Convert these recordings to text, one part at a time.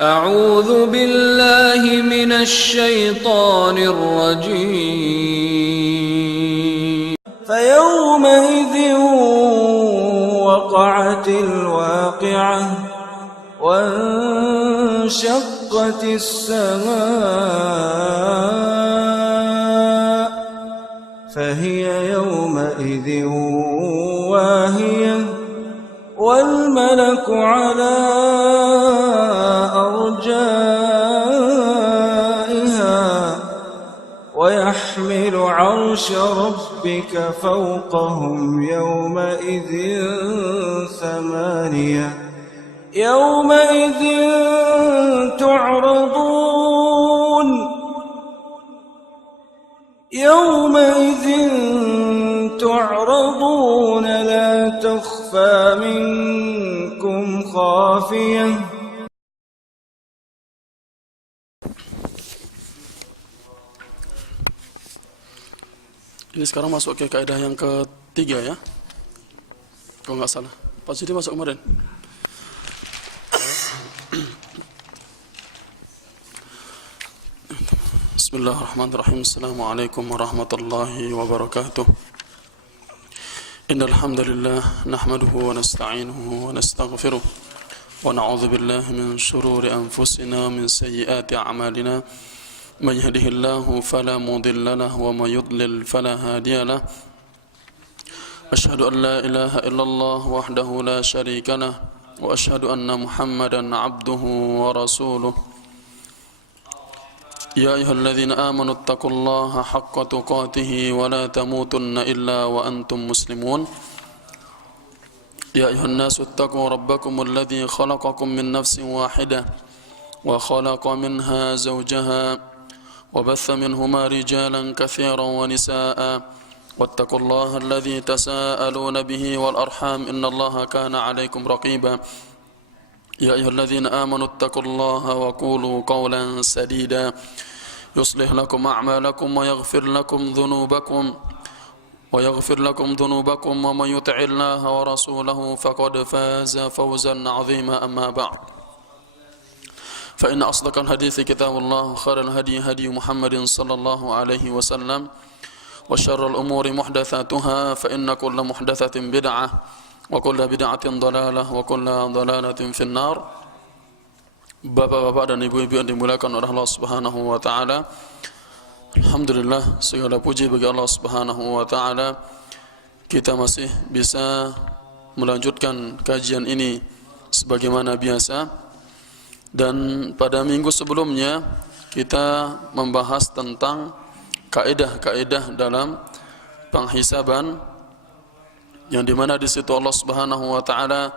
أعوذ بالله من الشيطان الرجيم فيومئذ وقعت الواقعة وانشقت السماء فهي يومئذ واهية والملك على أرجائها ويحمل عرش ربك فوقهم يومئذ ثمانية يومئذ تعرضون لا تخفى منكم خافية. Ini sekarang masuk ke kaidah yang ketiga ya, kalau nggak salah. Pak Sidi masuk kemarin. Bismillahirrahmanirrahim. Assalamualaikum warahmatullahi wabarakatuh. Innal hamdalillah nahmaduhu wa nasta'inuhu wa nastaghfiruh wa na'udzu billahi min shururi anfusina wa min sayyiati a'malina. من يهده الله فلا مضل له ومن يضلل فلا هادي له أشهد أن لا إله إلا الله وحده لا شريك له وأشهد أن محمدا عبده ورسوله يا أيها الذين آمنوا اتقوا الله حق تقاته ولا تموتن إلا وأنتم مسلمون يا أيها الناس اتقوا ربكم الذي خلقكم من نفس واحدة وخلق منها زوجها وبث منهما رجالا كثيرا ونساء واتقوا الله الذي تساءلون به والأرحام إن الله كان عليكم رقيبا يا أيها الذين آمنوا اتقوا الله وقولوا قولا سديدا يصلح لكم أعمالكم ويغفر لكم ذنوبكم ومن يطع الله ورسوله فقد فاز فوزا عظيما أما بعد فإن أصدق الحديث كتاب الله خير الهدي هدي محمد صلى الله عليه وسلم وشر الأمور محدثاتها فإن كل محدثة بدعة وكل بدعة ضلالة وكل ضلالة في النار. Bapak-bapak dan ibu-ibu yang dimuliakan oleh Allah Subhanahu wa taala. Alhamdulillah, segala puji bagi Allah Subhanahu wa taala. Kita masih bisa melanjutkan kajian ini sebagaimana biasa. Dan pada minggu sebelumnya kita membahas tentang kaidah-kaidah dalam penghisaban, yang dimana di situ Allah Subhanahu wa taala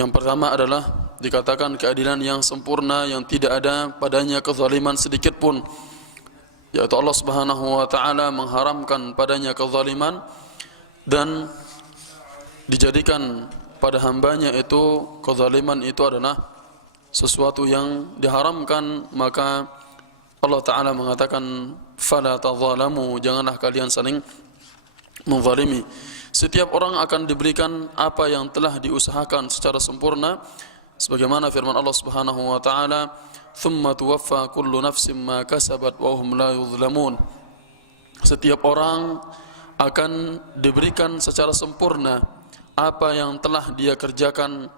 yang pertama adalah dikatakan keadilan yang sempurna yang tidak ada padanya kezaliman sedikit pun, yaitu Allah Subhanahu wa taala mengharamkan padanya kezaliman dan dijadikan pada hambanya itu kezaliman itu adalah sesuatu yang diharamkan. Maka Allah Ta'ala mengatakan fala tadzalamu, janganlah kalian saling menzalimi. Setiap orang akan diberikan apa yang telah diusahakan secara sempurna, sebagaimana firman Allah Subhanahu wa taala thumma tuwaffa kullu nafsin ma kasabat wa hum la yuzlamun. Setiap orang akan diberikan secara sempurna apa yang telah dia kerjakan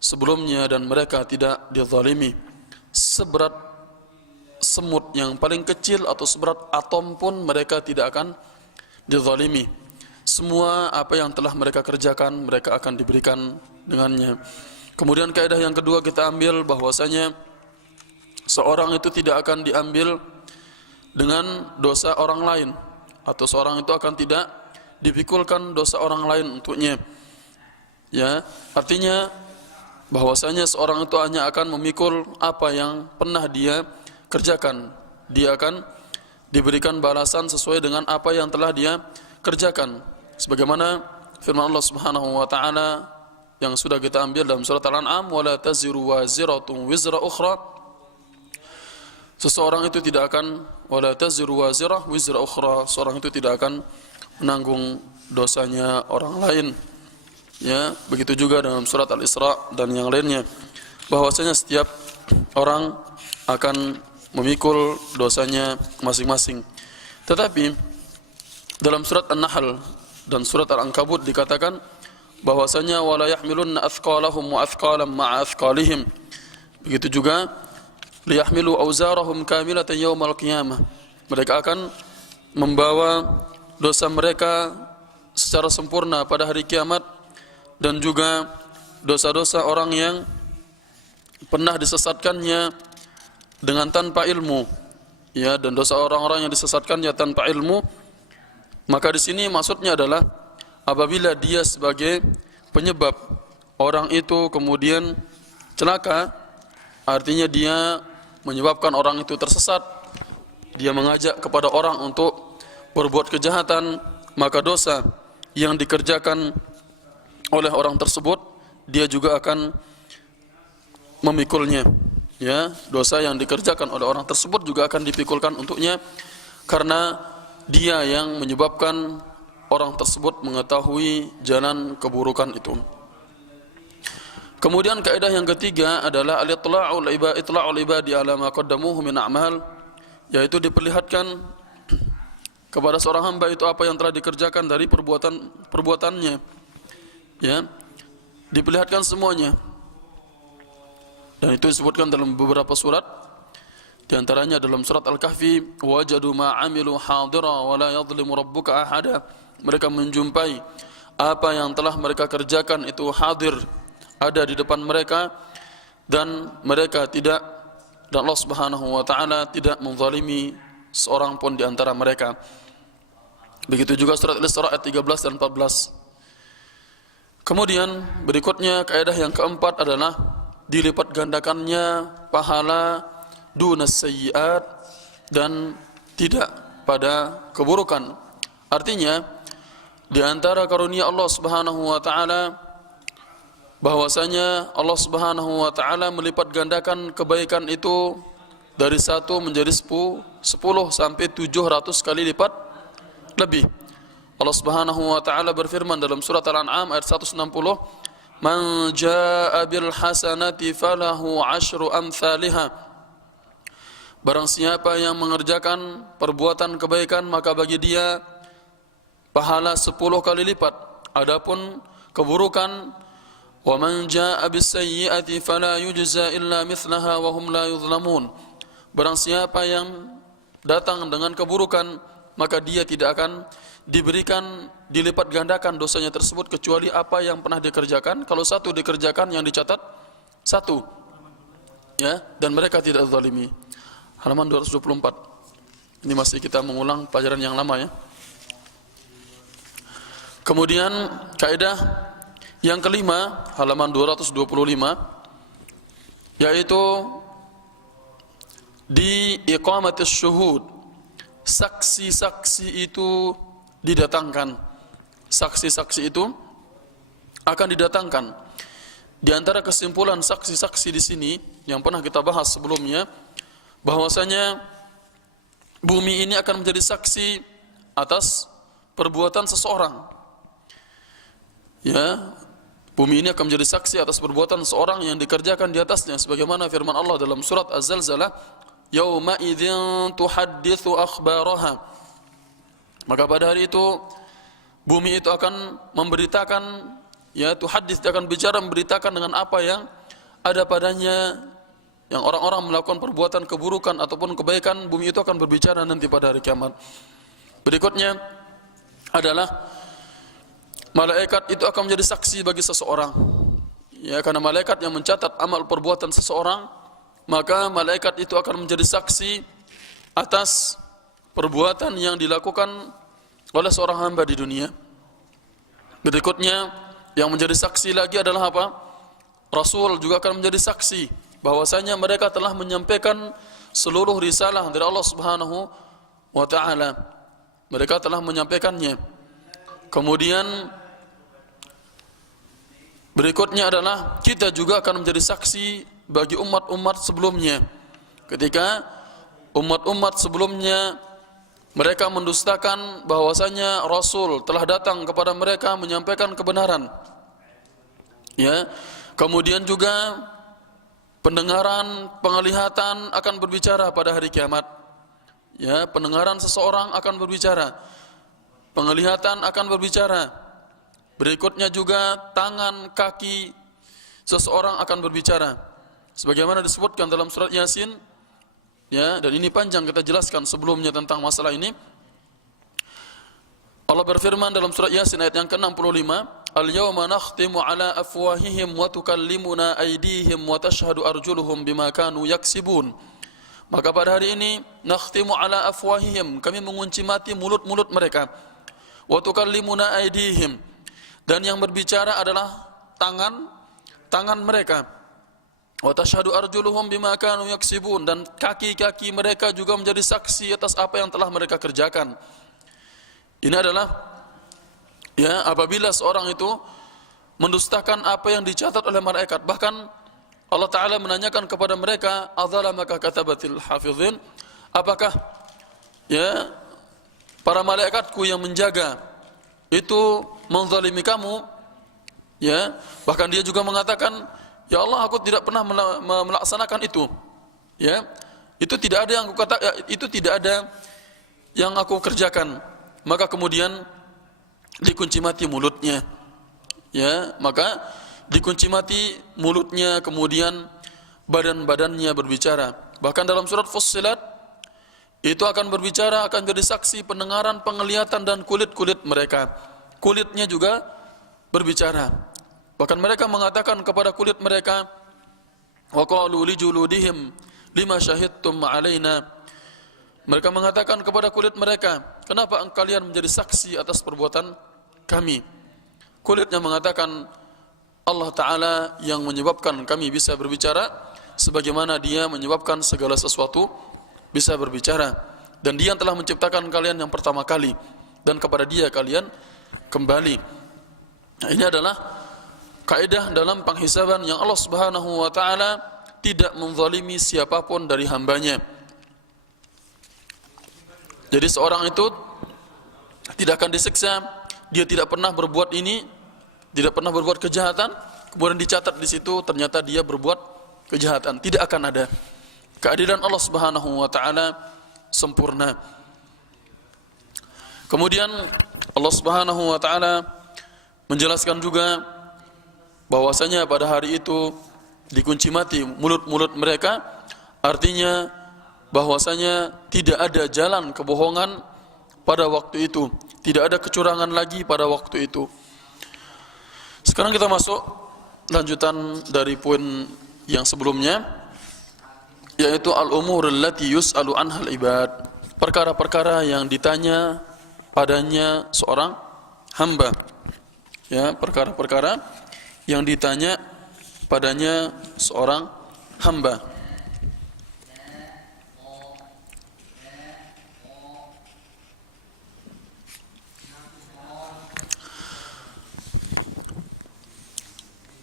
sebelumnya dan mereka tidak dizalimi. Seberat semut yang paling kecil atau seberat atom pun mereka tidak akan dizalimi. Semua apa yang telah mereka kerjakan mereka akan diberikan dengannya. Kemudian kaidah yang kedua kita ambil bahwasanya seorang itu tidak akan diambil dengan dosa orang lain, atau seorang itu akan tidak dipikulkan dosa orang lain untuknya. Ya, artinya bahwasanya seorang itu hanya akan memikul apa yang pernah dia kerjakan. Dia akan diberikan balasan sesuai dengan apa yang telah dia kerjakan. Sebagaimana firman Allah Subhanahu wa taala yang sudah kita ambil dalam surat Al-An'am, wala taziru waziratun wizra ukhra. Seseorang itu tidak akan wala taziru wazirah wizra ukhra. Seorang itu tidak akan menanggung dosanya orang lain. Ya, begitu juga dalam surat Al-Isra dan yang lainnya, bahwasanya setiap orang akan memikul dosanya masing-masing. Tetapi dalam surat An-Nahl dan surat Al-Ankabut dikatakan bahwasanya wala yahmilunna athqalahum wa athqalan ma'a athqalihim. Begitu juga liyahmilu auzarahum kamilatan yaumal qiyamah. Mereka akan membawa dosa mereka secara sempurna pada hari kiamat, dan juga dosa-dosa orang yang pernah disesatkannya dengan tanpa ilmu, ya, dan dosa orang-orang yang disesatkannya tanpa ilmu. Maka di sini maksudnya adalah apabila dia sebagai penyebab orang itu kemudian celaka, artinya dia menyebabkan orang itu tersesat, dia mengajak kepada orang untuk berbuat kejahatan, maka dosa yang dikerjakan oleh orang tersebut dia juga akan memikulnya, ya. Dosa yang dikerjakan oleh orang tersebut juga akan dipikulkan untuknya, karena dia yang menyebabkan orang tersebut mengetahui jalan keburukan itu. Kemudian kaidah yang ketiga adalah itla'ul ibadi ala ma qaddamuhu min a'mal, yaitu diperlihatkan kepada seorang hamba itu apa yang telah dikerjakan dari perbuatannya, ya, diperlihatkan semuanya. Dan itu disebutkan dalam beberapa surat, di antaranya dalam surat Al-Kahfi, wajadu ma 'amilu hadira wa la yadhlimu rabbuka ahada. Mereka menjumpai apa yang telah mereka kerjakan itu hadir, ada di depan mereka, dan mereka tidak, dan Allah Subhanahu wa taala tidak menzalimi seorang pun di antara mereka. Begitu juga surat Al-Isra ayat 13 dan 14. Kemudian berikutnya kaidah yang keempat adalah dilipat gandakannya pahala dunas sayyiat dan tidak pada keburukan. Artinya di antara karunia Allah Subhanahu wa taala bahwasanya Allah Subhanahu wa taala melipat gandakan kebaikan itu dari 1 menjadi 10 sampai 700 kali lipat lebih. Allah Subhanahu wa taala berfirman dalam surat Al-An'am ayat 160, "Man jaa'a bil hasanati falahu 'asyru amsalihha." Barang siapa yang mengerjakan perbuatan kebaikan, maka bagi dia pahala 10 kali lipat. Adapun keburukan, wa man jaa'a bis sayyi'ati fala yujza illa mithlaha wa hum la yuzlamun. Barang siapa yang datang dengan keburukan, maka dia tidak akan diberikan dilipat gandakan dosanya tersebut kecuali apa yang pernah dikerjakan. Kalau 1 dikerjakan, yang dicatat 1, ya, dan mereka tidak zalimi. Halaman 224. Ini masih kita mengulang pelajaran yang lama, ya. Kemudian kaidah yang kelima, halaman 225, yaitu di iqamatis syuhud. Saksi-saksi itu didatangkan. Saksi-saksi itu akan didatangkan. Di antara kesimpulan saksi-saksi di sini yang pernah kita bahas sebelumnya, bahwasanya bumi ini akan menjadi saksi atas perbuatan seseorang. Ya, bumi ini akan menjadi saksi atas perbuatan seseorang yang dikerjakan di atasnya, sebagaimana firman Allah dalam surat Az-Zalzalah, yauma idzin tuhadditsu akhbaraha. Maka pada hari itu bumi itu akan memberitakan, ya, tuhaddits, akan bicara, memberitakan dengan apa yang ada padanya. Yang orang-orang melakukan perbuatan keburukan ataupun kebaikan, bumi itu akan berbicara nanti pada hari kiamat. Berikutnya adalah malaikat itu akan menjadi saksi bagi seseorang. Ya, karena malaikat yang mencatat amal perbuatan seseorang, maka malaikat itu akan menjadi saksi atas perbuatan yang dilakukan oleh seorang hamba di dunia. Berikutnya yang menjadi saksi lagi adalah apa? Rasul juga akan menjadi saksi bahwasanya mereka telah menyampaikan seluruh risalah dari Allah Subhanahu wa taala. Mereka telah menyampaikannya. Kemudian berikutnya adalah kita juga akan menjadi saksi bagi umat-umat sebelumnya. Ketika umat-umat sebelumnya mereka mendustakan bahwasanya Rasul telah datang kepada mereka menyampaikan kebenaran. Ya. Kemudian juga pendengaran, penglihatan akan berbicara pada hari kiamat. Ya, pendengaran seseorang akan berbicara, penglihatan akan berbicara. Berikutnya juga tangan, kaki seseorang akan berbicara. Sebagaimana disebutkan dalam surat Yasin, ya, dan ini panjang kita jelaskan sebelumnya tentang masalah ini. Allah berfirman dalam surat Yasin ayat yang ke-65, "Al-yawma nakhtimu ala afwahihim wa tukallimuna aydihim wa tashhadu arjuluhum bima kanu yaksibun." Maka pada hari ini nakhtimu ala afwahihim, kami mengunci mati mulut-mulut mereka. Wa tukallimuna aydihim, dan yang berbicara adalah tangan mereka. Wa tashhadu arjuluhum bima kanu yaksibun, dan kaki-kaki mereka juga menjadi saksi atas apa yang telah mereka kerjakan. Ini adalah, ya, apabila seorang itu mendustakan apa yang dicatat oleh malaikat. Bahkan Allah Ta'ala menanyakan kepada mereka, "Adzalamaka katabatil hafizin?" Apakah, ya, para malaikatku yang menjaga itu menzalimi kamu? Ya, bahkan dia juga mengatakan, "Ya Allah, aku tidak pernah melaksanakan itu." Ya, itu tidak ada yang aku kata, ya, itu tidak ada yang aku kerjakan. Maka kemudian dikunci mati mulutnya. Ya, maka dikunci mati mulutnya, kemudian badan-badannya berbicara. Bahkan dalam surat Fussilat itu akan berbicara, akan jadi saksi pendengaran, penglihatan dan kulit-kulit mereka. Kulitnya juga berbicara. Bahkan mereka mengatakan kepada kulit mereka, "Wa qalu li juludihim lima syahidtum alaina." Mereka mengatakan kepada kulit mereka, "Kenapa kalian menjadi saksi atas perbuatan kami?" Kulitnya mengatakan, "Allah Ta'ala yang menyebabkan kami bisa berbicara, sebagaimana Dia menyebabkan segala sesuatu bisa berbicara. Dan Dia yang telah menciptakan kalian yang pertama kali, dan kepada Dia kalian kembali." Nah, ini adalah kaidah dalam penghisaban yang Allah Subhanahu wa Ta'ala tidak menzalimi siapapun dari hambanya. Jadi seorang itu tidak akan disiksa, dia tidak pernah berbuat ini, tidak pernah berbuat kejahatan, kemudian dicatat di situ ternyata dia berbuat kejahatan. Tidak akan ada. Keadilan Allah Subhanahu wa Ta'ala sempurna. Kemudian Allah Subhanahu wa Ta'ala menjelaskan juga bahwasanya pada hari itu dikunci mati mulut-mulut mereka, artinya bahwasanya tidak ada jalan kebohongan pada waktu itu, tidak ada kecurangan lagi pada waktu itu. Sekarang kita masuk lanjutan dari poin yang sebelumnya, yaitu al-umurul lati yus'alu anhal ibad, perkara-perkara yang ditanya padanya seorang hamba. Ya, perkara-perkara yang ditanya padanya seorang hamba.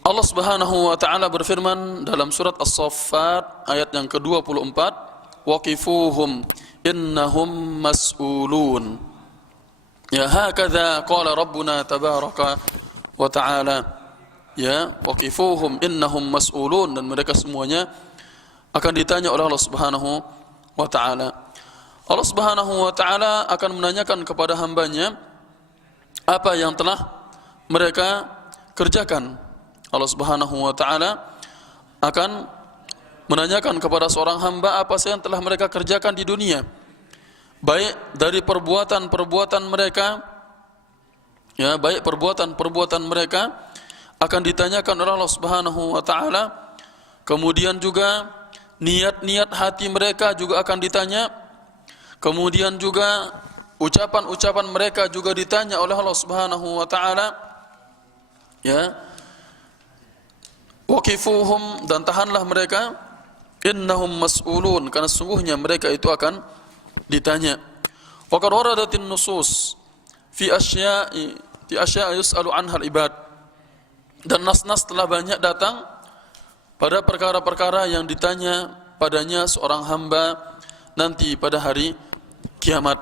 Allah Subhanahu wa Ta'ala berfirman dalam surat As-Saffat ayat yang ke-24, "Waqifuhum innahum mas'ulun." Ya, hakadha qala Rabbuna tabaraka wa ta'ala. Ya, waqifuhum innahum mas'ulun, dan mereka semuanya akan ditanya oleh Allah Subhanahu wa Ta'ala. Allah Subhanahu wa Ta'ala akan menanyakan kepada hambanya apa yang telah mereka kerjakan. Allah Subhanahu wa Ta'ala akan menanyakan kepada seorang hamba apa saja yang telah mereka kerjakan di dunia, baik dari perbuatan-perbuatan mereka, ya, baik perbuatan-perbuatan mereka akan ditanyakan oleh Allah Subhanahu wa Ta'ala. Kemudian juga niat-niat hati mereka juga akan ditanya. Kemudian juga ucapan-ucapan mereka juga ditanya oleh Allah Subhanahu wa Ta'ala. Ya, waqifuhum, dan tahanlah mereka, innahum mas'ulun, karena sungguhnya mereka itu akan ditanya. Wa qad waradatin nusus fi asya'i yus'alu anhal ibad, dan nas-nas telah banyak datang pada perkara-perkara yang ditanya padanya seorang hamba nanti pada hari kiamat.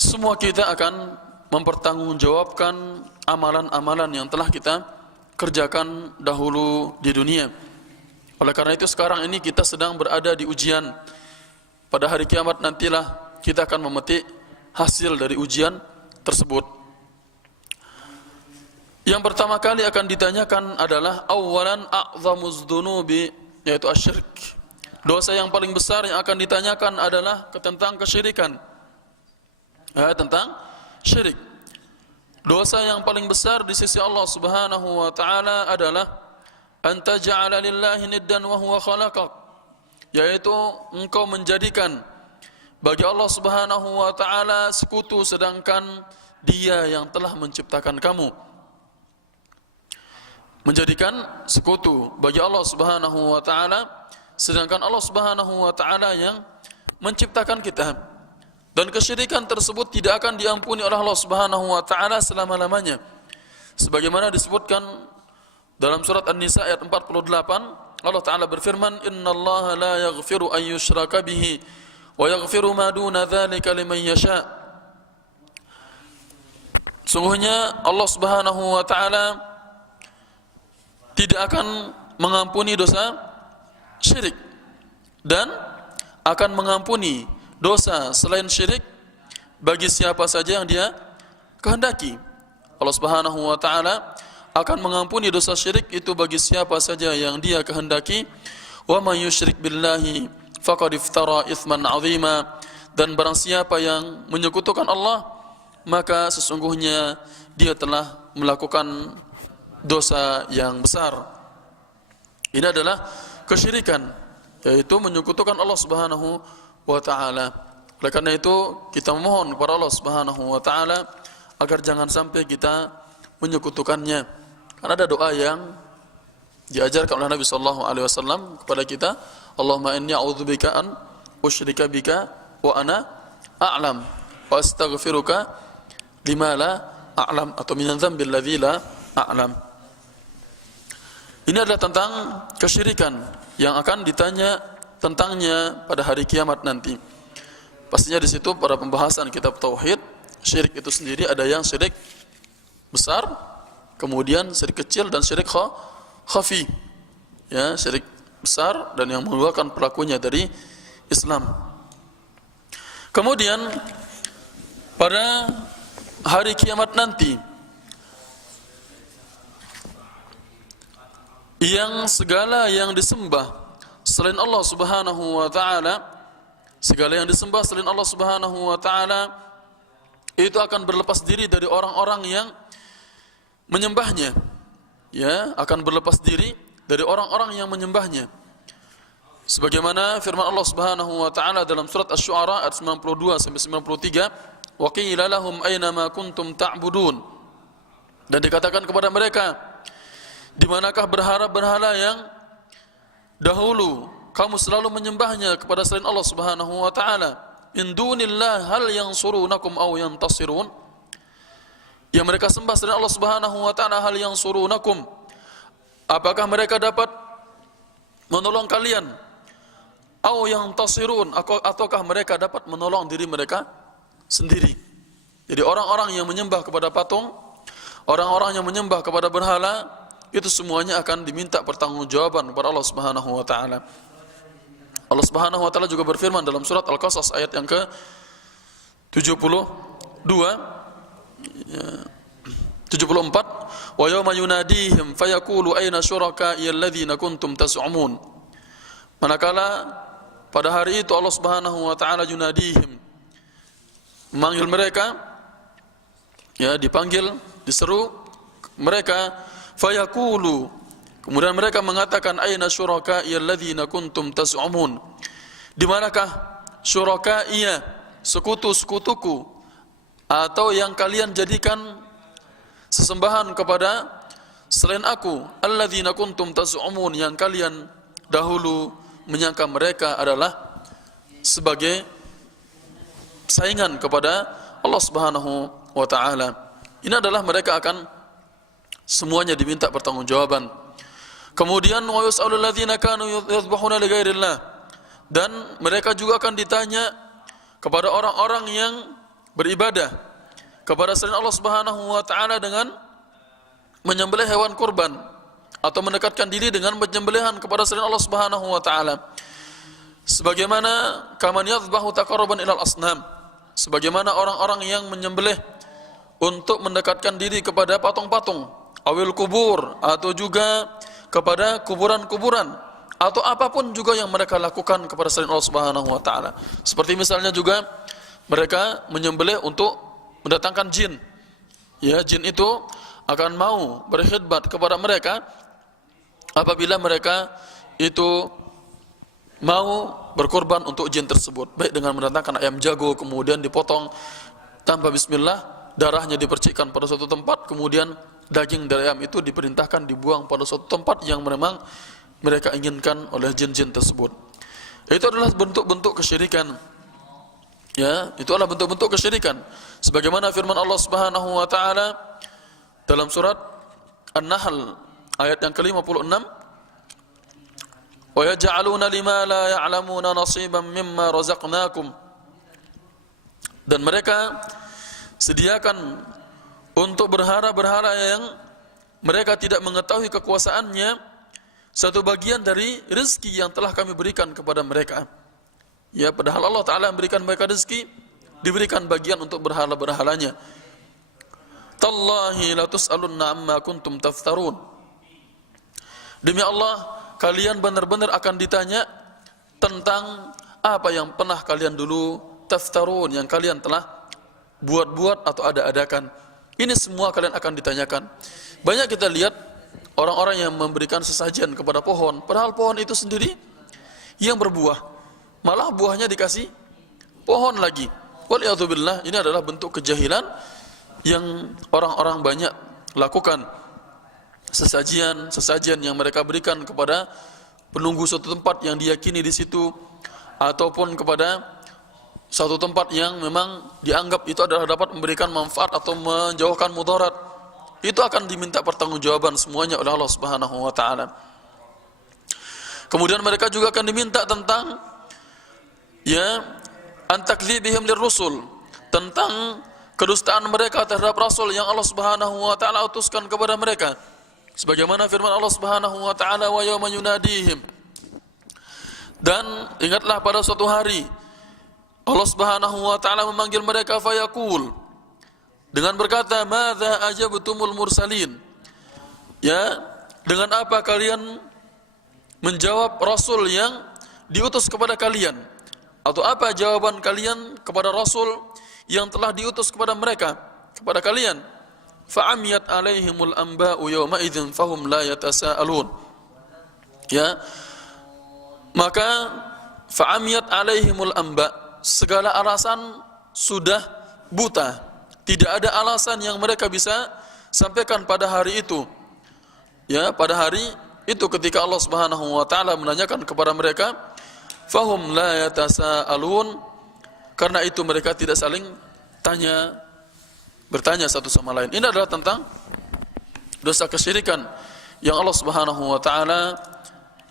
Semua kita akan mempertanggungjawabkan amalan-amalan yang telah kita kerjakan dahulu di dunia. Oleh karena itu sekarang ini kita sedang berada di ujian. Pada hari kiamat nantilah kita akan memetik hasil dari ujian tersebut. Yang pertama kali akan ditanyakan adalah awalan a'zamuz dzunubi, yaitu asyirk. Dosa yang paling besar yang akan ditanyakan adalah tentang kesyirikan. Tentang syirik. Dosa yang paling besar di sisi Allah Subhanahu wa taala adalah anta ja'ala lillahi niddan wa huwa khalaqak, yaitu engkau menjadikan bagi Allah Subhanahu wa taala sekutu sedangkan Dia yang telah menciptakan kamu. Menjadikan sekutu bagi Allah Subhanahu wa taala sedangkan Allah Subhanahu wa taala yang menciptakan kita. Dan kesyirikan tersebut tidak akan diampuni oleh Allah Subhanahu wa taala selama-lamanya. Sebagaimana disebutkan dalam surat An-Nisa ayat 48, Allah taala berfirman, "Innallaha la yaghfiru an yushraka bihi wa yaghfiru ma duna dzalika liman yasha." Sungguhnya Allah Subhanahu wa taala tidak akan mengampuni dosa syirik dan akan mengampuni dosa selain syirik bagi siapa saja yang Dia kehendaki. Allah Subhanahu wa taala akan mengampuni dosa syirik itu bagi siapa saja yang Dia kehendaki. Wa may yusyrik billahi faqad iftara itsman 'azima, dan barang siapa yang menyekutukan Allah maka sesungguhnya dia telah melakukan dosa yang besar. Ini adalah kesyirikan, yaitu menyekutukan Allah Subhanahu wa taala. Oleh karena itu kita memohon kepada Allah Subhanahu wa taala agar jangan sampai kita menyekutukannya. Karena ada doa yang diajarkan oleh Nabi sallallahu alaihi wasallam kepada kita, Allahumma inni a'udzubika an usyrika bika wa ana a'lam wa astaghfiruka lima la a'lam, atau minan dzambil ladzi la a'lam. Ini adalah tentang kesyirikan yang akan ditanya tentangnya pada hari kiamat nanti. Pastinya di situ pada pembahasan kitab tauhid, syirik itu sendiri ada yang syirik besar, kemudian syirik kecil dan syirik khafi. Ya, syirik besar dan yang mengeluarkan pelakunya dari Islam. Kemudian pada hari kiamat nanti yang segala yang disembah selain Allah Subhanahu wa taala, segala yang disembah selain Allah Subhanahu wa taala itu akan berlepas diri dari orang-orang yang menyembahnya. Ya, akan berlepas diri dari orang-orang yang menyembahnya. Sebagaimana firman Allah Subhanahu wa taala dalam surat Asy-Syu'ara ayat 92 sampai 93, wa qila lahum aina ma kuntum ta'budun, dan dikatakan kepada mereka, di manakah berhala yang dahulu kamu selalu menyembahnya kepada selain Allah Subhanahu wa taala? In dunillah hal yansurunakum aw yantasirun. Yang mereka sembah selain Allah Subhanahu wa taala, hal yansurunakum, apakah mereka dapat menolong kalian? Aw yantasirun, ataukah mereka dapat menolong diri mereka sendiri? Jadi orang-orang yang menyembah kepada patung, orang-orang yang menyembah kepada berhala, itu semuanya akan diminta pertanggungjawaban kepada Allah Subhanahu wa taala. Allah Subhanahu wa taala juga berfirman dalam surat Al-Qasas ayat yang ke-72 74, wa yawma yunadihim fayaqulu aina syuraka'i alladzina kuntum tas'umun. Manakala pada hari itu Allah Subhanahu wa taala yunadihim, memanggil mereka, ya, dipanggil, diseru mereka, fayaqulu, kemudian mereka mengatakan, aina syuraka'i alladzina kuntum tas'umun, di manakah syuraka'iya, sekutu-sekutuku, atau yang kalian jadikan sesembahan kepada selain aku, alladzina kuntum tas'umun, yang kalian dahulu menyangka mereka adalah sebagai saingan kepada Allah Subhanahu wa taala. Ini adalah mereka akan semuanya diminta pertanggungjawaban. Kemudian wa yus'alul ladzina kanu yadhbahuna li ghairillah, dan mereka juga akan ditanya kepada orang-orang yang beribadah kepada selain Allah Subhanahu wa taala dengan menyembelih hewan kurban. atau mendekatkan diri dengan penyembelihan kepada selain Allah Subhanahu wa taala. Sebagaimana kaman yadhbahu taqarruban ilal asnam, sebagaimana orang-orang yang menyembelih untuk mendekatkan diri kepada patung-patung, awil kubur, atau juga kepada kuburan-kuburan, atau apapun juga yang mereka lakukan kepada selain Allah Subhanahu wa taala. Seperti misalnya juga mereka menyembelih untuk mendatangkan jin. Ya, jin itu akan mau berkhidmat kepada mereka apabila mereka itu mau berkorban untuk jin tersebut, baik dengan mendatangkan ayam jago kemudian dipotong tanpa bismillah, darahnya dipercikkan pada suatu tempat, kemudian daging dari ayam itu diperintahkan dibuang pada suatu tempat yang memang mereka inginkan oleh jin-jin tersebut. Itu adalah bentuk-bentuk kesyirikan. Ya, itu adalah bentuk-bentuk kesyirikan. Sebagaimana firman Allah Subhanahu wa taala dalam surat An-Nahl ayat yang ke-56, wa yaj'aluna lima la ya'lamuna nasiban mimma razaqnakum, dan mereka sediakan untuk berhala-berhala yang mereka tidak mengetahui kekuasaannya satu bagian dari rezeki yang telah kami berikan kepada mereka. Ya, padahal Allah Ta'ala memberikan mereka rezeki, diberikan bagian untuk berhala-berhalanya. Tallahi la tus'alunna amma kuntum taftarun. Demi Allah, kalian benar-benar akan ditanya tentang apa yang pernah kalian dulu taftarun, yang kalian telah buat-buat atau ada-adakan. Ini semua kalian akan ditanyakan. Banyak kita lihat orang-orang yang memberikan sesajian kepada pohon, padahal pohon itu sendiri yang berbuah, malah buahnya dikasih pohon lagi. Waliyadzubillah, ini adalah bentuk kejahilan yang orang-orang banyak lakukan. Sesajian yang mereka berikan kepada penunggu suatu tempat yang diyakini di situ, ataupun kepada suatu tempat yang memang dianggap itu adalah dapat memberikan manfaat atau menjauhkan mudarat, itu akan diminta pertanggungjawaban semuanya oleh Allah Subhanahu wa taala. Kemudian mereka juga akan diminta tentang antakdzibihim lirrusul, tentang kedustaan mereka terhadap rasul yang Allah Subhanahu wa taala utuskan kepada mereka. Sebagaimana firman Allah Subhanahu wa taala, wa yauma yunadihim, dan ingatlah pada suatu hari Allah Subhanahu wa taala memanggil mereka, fayaqul, dengan berkata, madza ajabtumul mursalin, ya, dengan apa kalian menjawab rasul yang diutus kepada kalian, atau apa jawaban kalian kepada rasul yang telah diutus kepada mereka, kepada kalian. Fa'amiyat alaihimul anba'u yawma idzin fahum la yatasaalun. Ya, maka fa'amiyat alaihimul anba', segala alasan sudah buta. Tidak ada alasan yang mereka bisa sampaikan pada hari itu. Ya, pada hari itu ketika Allah Subhanahu wa taala menanyakan kepada mereka, fahum la yatasaalun, karena itu mereka tidak saling bertanya satu sama lain. Ini adalah tentang dosa kesyirikan yang Allah Subhanahu wa taala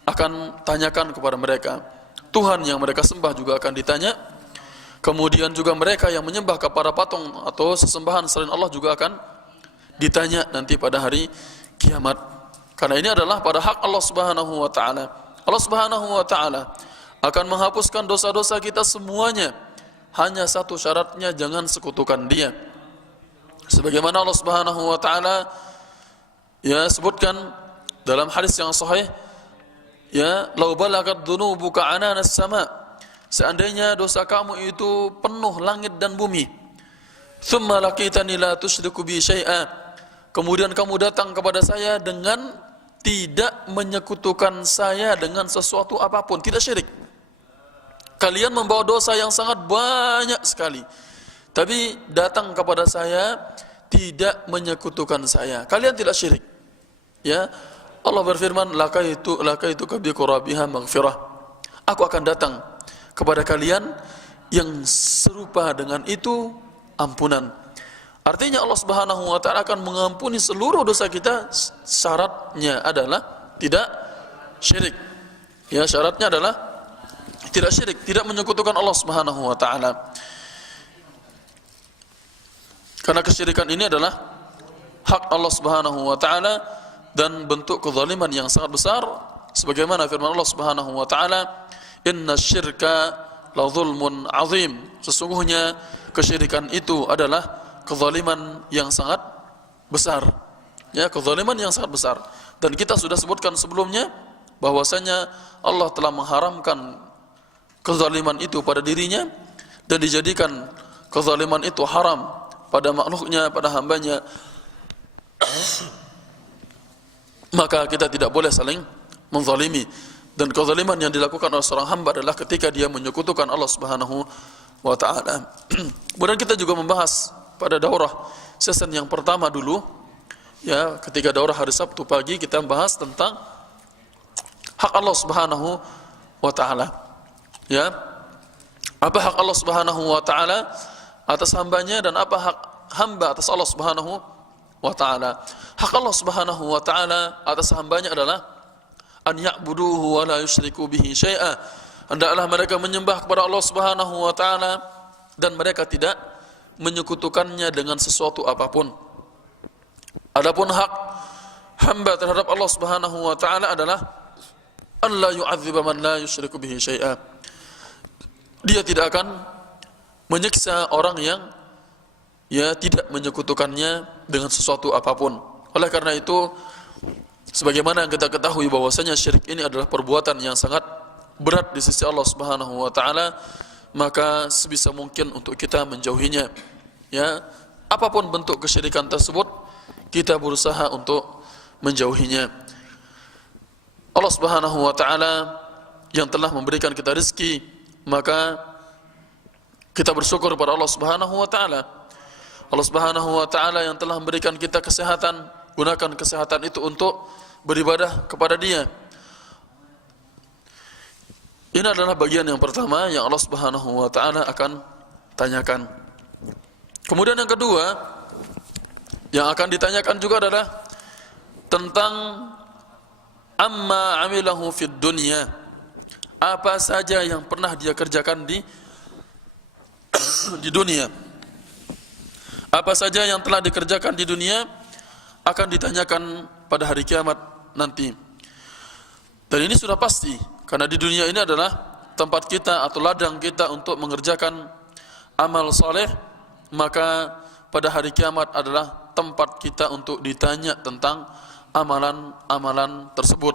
akan tanyakan kepada mereka. Tuhan yang mereka sembah juga akan ditanya. Kemudian juga mereka yang menyembah kepada patung atau sesembahan selain Allah juga akan ditanya nanti pada hari kiamat. Karena ini adalah pada hak Allah Subhanahu wa taala. Allah Subhanahu wa taala akan menghapuskan dosa-dosa kita semuanya. Hanya satu syaratnya, jangan sekutukan Dia. Sebagaimana Allah Subhanahu wa taala sebutkan dalam hadis yang sahih, lau balagat dhunubuka ananas sama, seandainya dosa kamu itu penuh langit dan bumi, thumma laqitani la tusyriku bi syai'a, kemudian kamu datang kepada saya dengan tidak menyekutukan saya dengan sesuatu apapun, tidak syirik. Kalian membawa dosa yang sangat banyak sekali, tapi datang kepada saya tidak menyekutukan saya, kalian tidak syirik. Ya, Allah berfirman, lakaitu kabi qurabiha maghfirah, aku akan datang kepada kalian yang serupa dengan itu ampunan. Artinya Allah Subhanahu wa taala akan mengampuni seluruh dosa kita, syaratnya adalah tidak syirik. Ya, syaratnya adalah tidak syirik, tidak menyekutukan Allah Subhanahu wa taala. Karena kesyirikan ini adalah hak Allah Subhanahu wa taala dan bentuk kezaliman yang sangat besar, sebagaimana firman Allah Subhanahu wa taala, "Innasyirka la dzulmun 'adzim." Sesungguhnya kesyirikan itu adalah kezaliman yang sangat besar. Ya, kezaliman yang sangat besar. Dan kita sudah sebutkan sebelumnya bahwasanya Allah telah mengharamkan kezaliman itu pada dirinya dan dijadikan kezaliman itu haram pada makhluknya, pada hambanya. Maka kita tidak boleh saling menzalimi. Dan kezaliman yang dilakukan oleh seorang hamba adalah ketika dia menyekutukan Allah Subhanahu wa taala. Kemudian kita juga membahas pada daurah sesi yang pertama dulu, ya, ketika daurah hari Sabtu pagi kita membahas tentang hak Allah Subhanahu wa taala. Ya. Apa hak Allah Subhanahu wa taala atas hambanya dan apa hak hamba atas Allah Subhanahu wa taala. Hak Allah Subhanahu wa taala atas hambanya adalah an ya'buduhu wa la yusyriku bihi syai'a. Hendaklah mereka menyembah kepada Allah Subhanahu wa taala dan mereka tidak menyekutukannya dengan sesuatu apapun. Adapun hak hamba terhadap Allah Subhanahu wa taala adalah an la yu'adziba man la yusyriku bihi syai'a. Dia tidak akan menyiksa orang yang tidak menyekutukannya dengan sesuatu apapun. Oleh karena itu, sebagaimana yang kita ketahui bahwasanya syirik ini adalah perbuatan yang sangat berat di sisi Allah Subhanahu wa taala, maka sebisa mungkin untuk kita menjauhinya. Ya, apapun bentuk kesyirikan tersebut, kita berusaha untuk menjauhinya. Allah Subhanahu wa taala yang telah memberikan kita rezeki, maka kita bersyukur kepada Allah Subhanahu wa taala. Allah Subhanahu wa taala yang telah memberikan kita kesehatan, gunakan kesehatan itu untuk beribadah kepada Dia. Ini adalah bagian yang pertama yang Allah Subhanahu wa taala akan tanyakan. Kemudian yang kedua yang akan ditanyakan juga adalah tentang amma amilahu fid dunya. Apa saja yang pernah dia kerjakan di dunia. Apa saja yang telah dikerjakan di dunia akan ditanyakan pada hari kiamat nanti. Dan ini sudah pasti, karena di dunia ini adalah tempat kita atau ladang kita untuk mengerjakan amal saleh, maka pada hari kiamat adalah tempat kita untuk ditanya tentang amalan-amalan tersebut.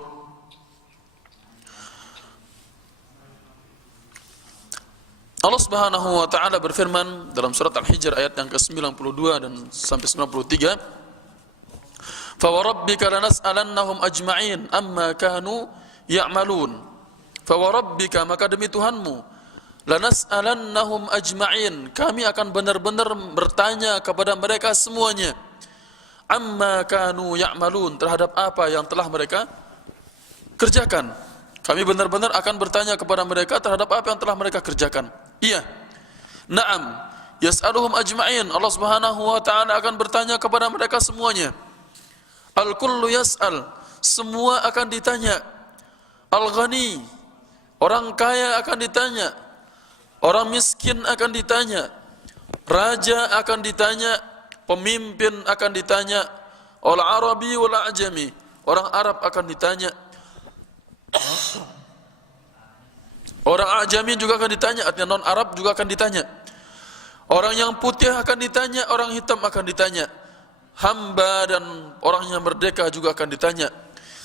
Allah Subhanahu wa taala berfirman dalam surat Al-Hijr ayat yang ke-92 dan sampai 93, "Fa wa rabbika lanas'alannahum ajma'in amma kanu ya'malun." Fa wa rabbika, maka demi Tuhanmu, lanas'alannahum ajma'in, kami akan benar-benar bertanya kepada mereka semuanya, amma kanu ya'malun, terhadap apa yang telah mereka kerjakan. Kami benar-benar akan bertanya kepada mereka terhadap apa yang telah mereka kerjakan. Iya. Naam, yas'aluhum ajma'in. Allah Subhanahu wa taala akan bertanya kepada mereka semuanya. Al-kullu yas'al, semua akan ditanya. Al-ghani, orang kaya akan ditanya. Orang miskin akan ditanya. Raja akan ditanya, pemimpin akan ditanya. Al-arabi wal ajami, orang Arab akan ditanya. Orang ajami juga akan ditanya, artinya non-Arab juga akan ditanya. Orang yang putih akan ditanya, orang hitam akan ditanya. Hamba dan orang yang merdeka juga akan ditanya.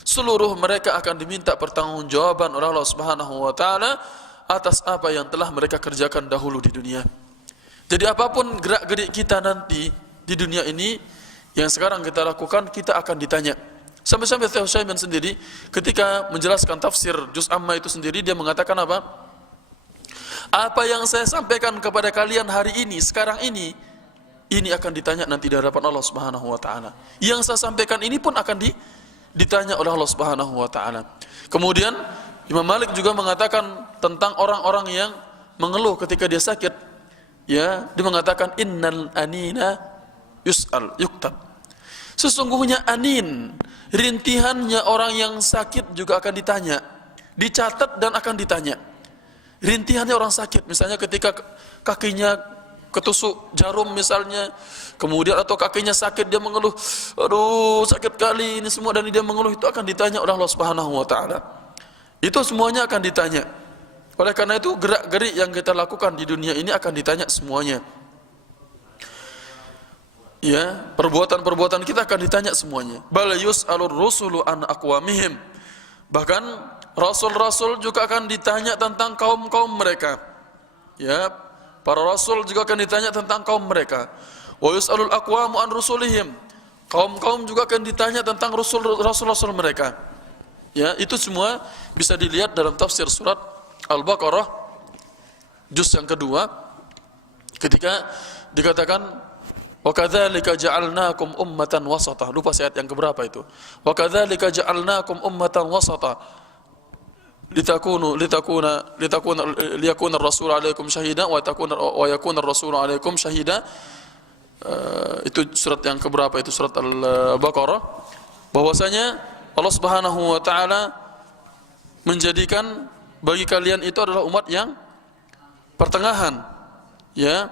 Seluruh mereka akan diminta pertanggungjawaban oleh Allah Subhanahu wa taala atas apa yang telah mereka kerjakan dahulu di dunia. Jadi apapun gerak-gerik kita nanti di dunia ini yang sekarang kita lakukan, kita akan ditanya. Sampai-sampai Syekh Utsaimin sendiri ketika menjelaskan tafsir juz amma itu sendiri, dia mengatakan apa? Apa yang saya sampaikan kepada kalian hari ini, sekarang ini akan ditanya nanti di hadapan Allah Subhanahu wa taala. Yang saya sampaikan ini pun akan ditanya oleh Allah Subhanahu wa taala. Kemudian Imam Malik juga mengatakan tentang orang-orang yang mengeluh ketika dia sakit. Ya, dia mengatakan innal anina yus'al yuktab. Sesungguhnya anin, rintihannya orang yang sakit juga akan ditanya, dicatat dan akan ditanya. Rintihannya orang sakit, misalnya ketika kakinya ketusuk jarum misalnya, kemudian atau kakinya sakit dia mengeluh, aduh sakit kali ini semua, dan dia mengeluh, itu akan ditanya oleh Allah Subhanahu wa taala. Itu semuanya akan ditanya. Oleh karena itu gerak-gerik yang kita lakukan di dunia ini akan ditanya semuanya. Ya, perbuatan-perbuatan kita akan ditanya semuanya. Bal yus'alur rusulu an aqwamihim. Bahkan rasul-rasul juga akan ditanya tentang kaum-kaum mereka. Ya, para rasul juga akan ditanya tentang kaum mereka. Wa yus'alul aqwamu an rusulihim. Kaum-kaum juga akan ditanya tentang rasul-rasul mereka. Ya, itu semua bisa dilihat dalam tafsir surat Al-Baqarah juz yang kedua, ketika dikatakan wa kadzalika ja'alnakum ummatan wasata. Lupa ayat yang keberapa itu. Wa kadzalika ja'alnakum ummatan wasata liyakuna ar-rasul 'alaikum syahida wa yakuna ar-rasul 'alaikum syahida. Itu surat yang keberapa itu, surat Al-Baqarah, bahwasanya Allah Subhanahu wa taala menjadikan bagi kalian itu adalah umat yang pertengahan, ya,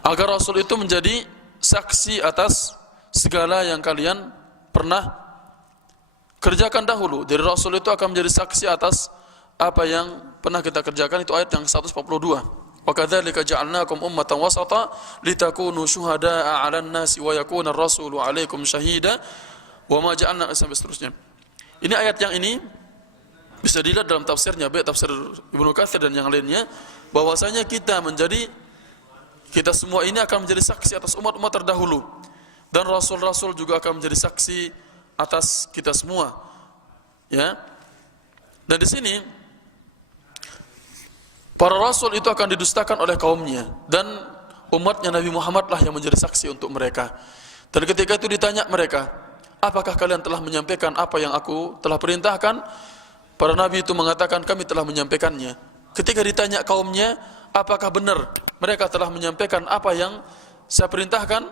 agar Rasul itu menjadi saksi atas segala yang kalian pernah kerjakan dahulu. Dari Rasul itu akan menjadi saksi atas apa yang pernah kita kerjakan. Itu ayat yang 142. Wa kadzalika ja'alnakum ummatan wasata litakunu syuhada'a 'alan nasi wa yakuna ar-rasulu 'alaikum syahida wa ma ja'alna, sampai seterusnya. Ini ayat yang ini bisa dilihat dalam tafsirnya, baik tafsir Ibnu Katsir dan yang lainnya, bahwasanya kita semua ini akan menjadi saksi atas umat-umat terdahulu, dan rasul-rasul juga akan menjadi saksi atas kita semua, ya. Dan di sini para rasul itu akan didustakan oleh kaumnya, dan umatnya Nabi Muhammad lah yang menjadi saksi untuk mereka. Dan ketika itu ditanya mereka, apakah kalian telah menyampaikan apa yang aku telah perintahkan? Para nabi itu mengatakan, kami telah menyampaikannya. Ketika ditanya kaumnya, apakah benar mereka telah menyampaikan apa yang saya perintahkan?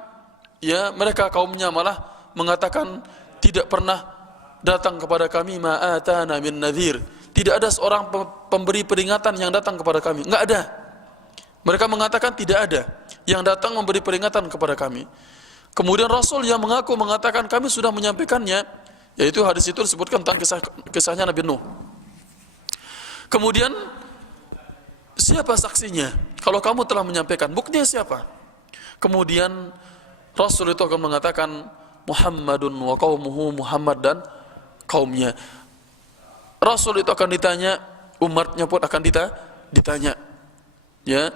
Ya, mereka kaumnya malah mengatakan, tidak pernah datang kepada kami ma'atana min nadhir. Tidak ada seorang pemberi peringatan yang datang kepada kami. Enggak ada. Mereka mengatakan tidak ada yang datang memberi peringatan kepada kami. Kemudian Rasul yang mengaku mengatakan kami sudah menyampaikannya, yaitu hadis itu disebutkan tentang kisahnya Nabi Nuh. Kemudian siapa saksinya? Kalau kamu telah menyampaikan, buktinya siapa? Kemudian Rasul itu akan mengatakan Muhammadun wa qaumuhu, Muhammad dan kaumnya. Rasul itu akan ditanya, umatnya pun akan ditanya. Ya.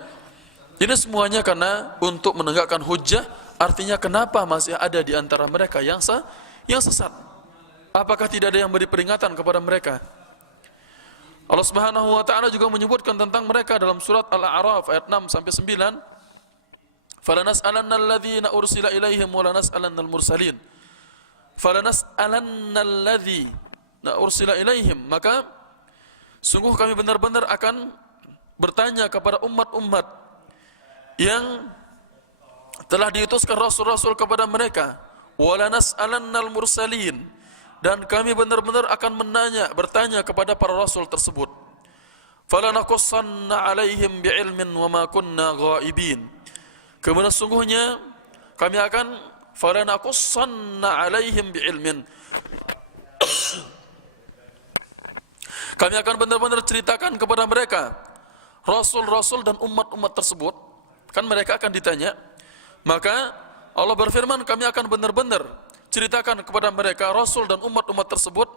Ini semuanya karena untuk menegakkan hujjah, artinya kenapa masih ada di antara mereka yang sesat? Apakah tidak ada yang beri peringatan kepada mereka? Allah Subhanahu wa taala juga menyebutkan tentang mereka dalam surat Al-A'raf ayat 6 sampai 9. Falanas'alanna alladhina ursila ilaihim wa lanas'alanna al-mursalin. Falanas'alanna alladhina ursila ilaihim, maka sungguh kami benar-benar akan bertanya kepada umat-umat yang telah diutuskan rasul-rasul kepada mereka. Wa lanas'alanna al-mursalin, dan kami benar-benar akan bertanya kepada para rasul tersebut. Falanaqussanna 'alaihim bi'ilmin wa ma kunna ghaibin. Kemudian sungguhnya kami akan falanaqussanna 'alaihim bi'ilmin. Kami akan benar-benar ceritakan kepada mereka rasul-rasul dan umat-umat tersebut, kan mereka akan ditanya. Maka Allah berfirman, kami akan benar-benar ceritakan kepada mereka rasul dan umat-umat tersebut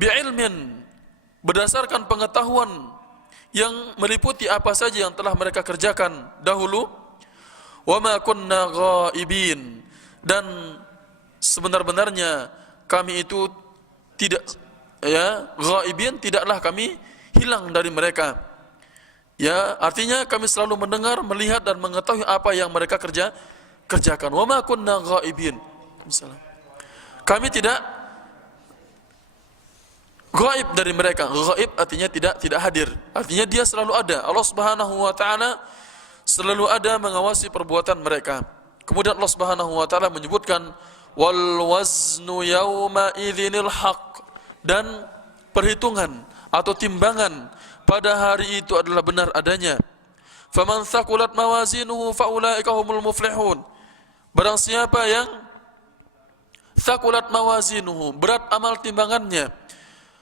bi'ilmin, berdasarkan pengetahuan yang meliputi apa saja yang telah mereka kerjakan dahulu. Wa ma kunna ghaibin, dan sebenar-benarnya kami itu tidak, ya, ghaibin, tidaklah kami hilang dari mereka. Ya, artinya kami selalu mendengar, melihat dan mengetahui apa yang mereka kerjakan. Wa ma kunna ghaibin. Kami tidak gaib dari mereka. Gaib artinya tidak hadir. Artinya dia selalu ada. Allah Subhanahu wa taala selalu ada mengawasi perbuatan mereka. Kemudian Allah Subhanahu wa taala menyebutkan wal waznu yauma idzinil haqq, dan perhitungan atau timbangan pada hari itu adalah benar adanya. Faman thaqulat mawazinuhu faulaika humul muflihun. Barang siapa yang thaqulat mawazinuhu, berat amal timbangannya,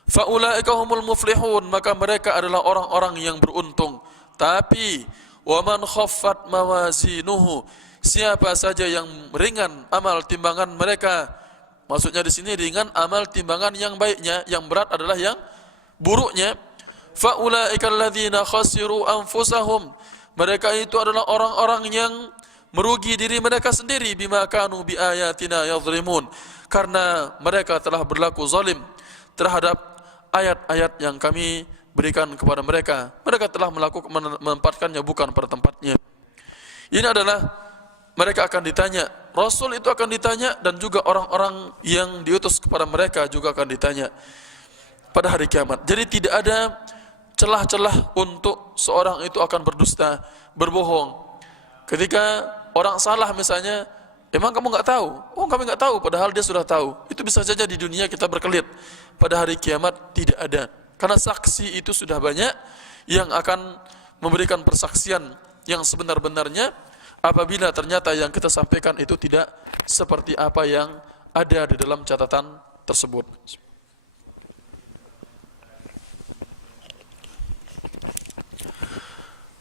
faulaika humul muflihun, maka mereka adalah orang-orang yang beruntung. Tapi waman khaffat mawazinuhu, siapa saja yang ringan amal timbangan mereka, maksudnya di sini ringan amal timbangan yang baiknya, yang berat adalah yang buruknya, faulaika alladzina khasiru anfusahum, mereka itu adalah orang-orang yang merugi diri mereka sendiri, bima kanu bi ayatina yadhlimun, karena mereka telah berlaku zalim terhadap ayat-ayat yang kami berikan kepada mereka. Mereka telah menempatkannya bukan pada tempatnya. Ini adalah mereka akan ditanya, Rasul itu akan ditanya, dan juga orang-orang yang diutus kepada mereka juga akan ditanya pada hari kiamat. Jadi tidak ada celah-celah untuk seorang itu akan berdusta, berbohong. Ketika orang salah misalnya, emang kamu nggak tahu? Oh, kami nggak tahu, padahal dia sudah tahu. Itu bisa saja di dunia kita berkelit. Pada hari kiamat tidak ada. Karena saksi itu sudah banyak yang akan memberikan persaksian yang sebenar-benarnya apabila ternyata yang kita sampaikan itu tidak seperti apa yang ada di dalam catatan tersebut.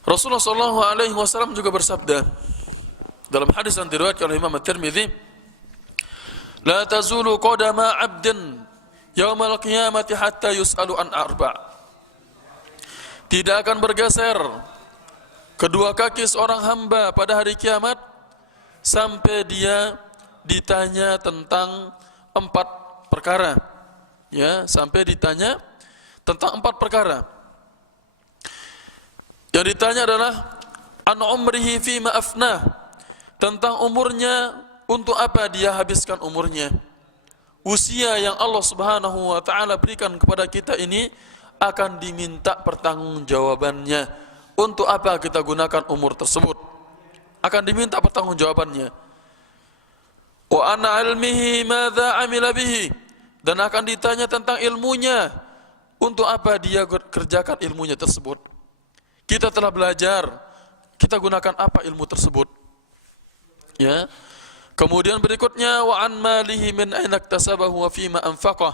Rasulullah SAW juga bersabda dalam hadis yang diriwayatkan oleh Imam At-Tirmidzi, la tazulu qadama 'abdin yaumal qiyamati hatta yus'alu an arba'. Tidak akan bergeser kedua kaki seorang hamba pada hari kiamat sampai dia ditanya tentang 4 perkara. Ya, sampai ditanya tentang 4 perkara. Yang ditanya adalah an umrihi fima afnah, tentang umurnya, untuk apa dia habiskan umurnya. Usia yang Allah Subhanahu wa taala berikan kepada kita ini akan diminta pertanggungjawabannya. Untuk apa kita gunakan umur tersebut? Akan diminta pertanggungjawabannya. Wa an ilmihi madza amila bihi, dan akan ditanya tentang ilmunya. Untuk apa dia kerjakan ilmunya tersebut? Kita telah belajar, kita gunakan apa ilmu tersebut? Ya. Kemudian berikutnya wa an malihi min aina iktasabahu wa fima anfaqah.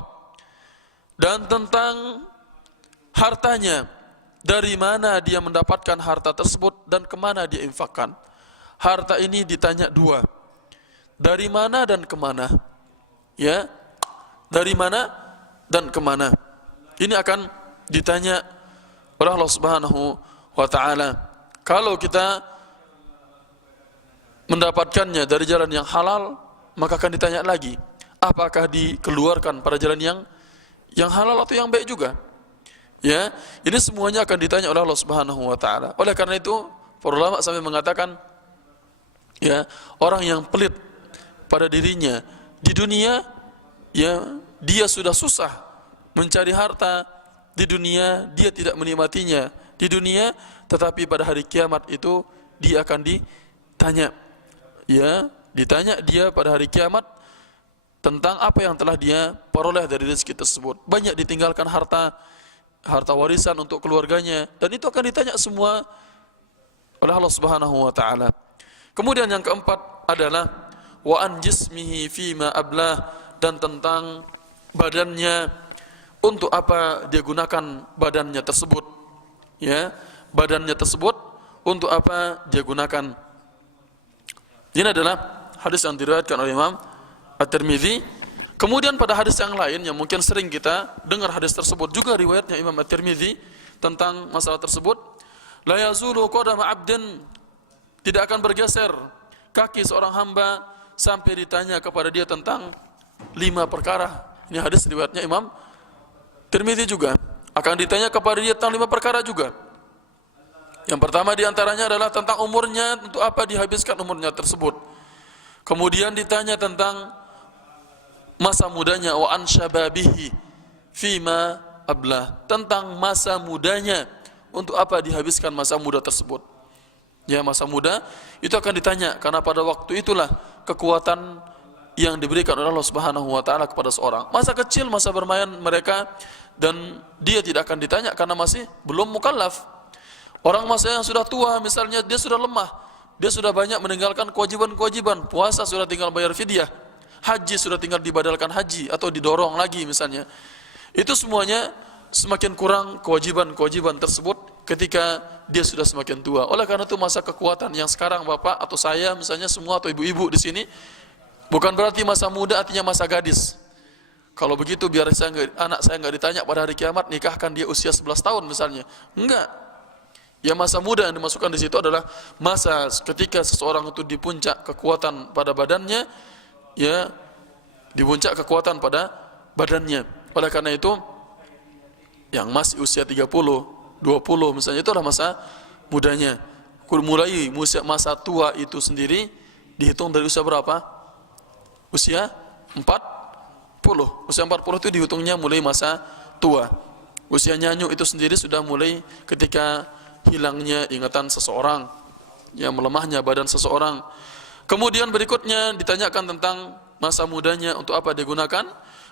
Dan tentang hartanya, dari mana dia mendapatkan harta tersebut dan kemana dia infakkan. Harta ini ditanya 2. Dari mana dan kemana? Ya. Dari mana dan kemana? Ini akan ditanya oleh Allah Subhanahu wa ta'ala. Kalau kita mendapatkannya dari jalan yang halal, maka akan ditanya lagi, apakah dikeluarkan pada jalan yang halal atau yang baik juga. Ya, ini semuanya akan ditanya oleh Allah Subhanahu wa ta'ala. Oleh karena itu, para ulama sampai mengatakan, ya, orang yang pelit pada dirinya di dunia, ya, dia sudah susah mencari harta di dunia, dia tidak menikmatinya di dunia, tetapi pada hari kiamat itu dia akan ditanya, ya, ditanya dia pada hari kiamat tentang apa yang telah dia peroleh dari rezeki tersebut. Banyak ditinggalkan harta warisan untuk keluarganya, dan itu akan ditanya semua oleh Allah Subhanahu wa taala. Kemudian yang keempat adalah wa an jismihi fima ablah, dan tentang badannya, untuk apa dia gunakan badannya tersebut. Ya, badannya tersebut untuk apa dia gunakan. Ini adalah hadis yang diriwayatkan oleh Imam At-Tirmidzi. Kemudian pada hadis yang lain yang mungkin sering kita dengar hadis tersebut, juga riwayatnya Imam At-Tirmidzi tentang masalah tersebut, la yazulu qadama 'abdin, tidak akan bergeser kaki seorang hamba sampai ditanya kepada dia tentang 5 perkara. Ini hadis riwayatnya Imam Tirmidzi juga. Akan ditanya kepada dia tentang 5 perkara juga. Yang pertama diantaranya adalah tentang umurnya, untuk apa dihabiskan umurnya tersebut. Kemudian ditanya tentang masa mudanya, wa an syababihi fima ablah, tentang masa mudanya, untuk apa dihabiskan masa muda tersebut. Ya, masa muda itu akan ditanya, karena pada waktu itulah kekuatan yang diberikan oleh Allah Subhanahu wa taala kepada seorang. Masa kecil, masa bermain mereka, dan dia tidak akan ditanya karena masih belum mukallaf. Orang masa yang sudah tua misalnya, dia sudah lemah, dia sudah banyak meninggalkan kewajiban-kewajiban, puasa sudah tinggal bayar fidyah, haji sudah tinggal dibadalkan haji atau didorong lagi misalnya. Itu semuanya semakin kurang kewajiban-kewajiban tersebut ketika dia sudah semakin tua. Oleh karena itu masa kekuatan yang sekarang Bapak atau saya misalnya semua atau ibu-ibu di sini bukan berarti masa muda artinya masa gadis. Kalau begitu biar anak saya nggak ditanya pada hari kiamat, nikahkan dia usia 11 tahun misalnya. Enggak. Ya masa muda yang dimasukkan di situ adalah masa ketika seseorang itu di puncak kekuatan pada badannya, ya di puncak kekuatan pada badannya. Oleh karena itu yang masih usia 30, 20 misalnya itu adalah masa mudanya. Mulai masa tua itu sendiri dihitung dari usia berapa? Usia 40. Usia 40 itu dihitungnya mulai masa tua. Usia nyanyuk itu sendiri sudah mulai ketika hilangnya ingatan seseorang, yang melemahnya badan seseorang. Kemudian berikutnya ditanyakan tentang masa mudanya untuk apa digunakan.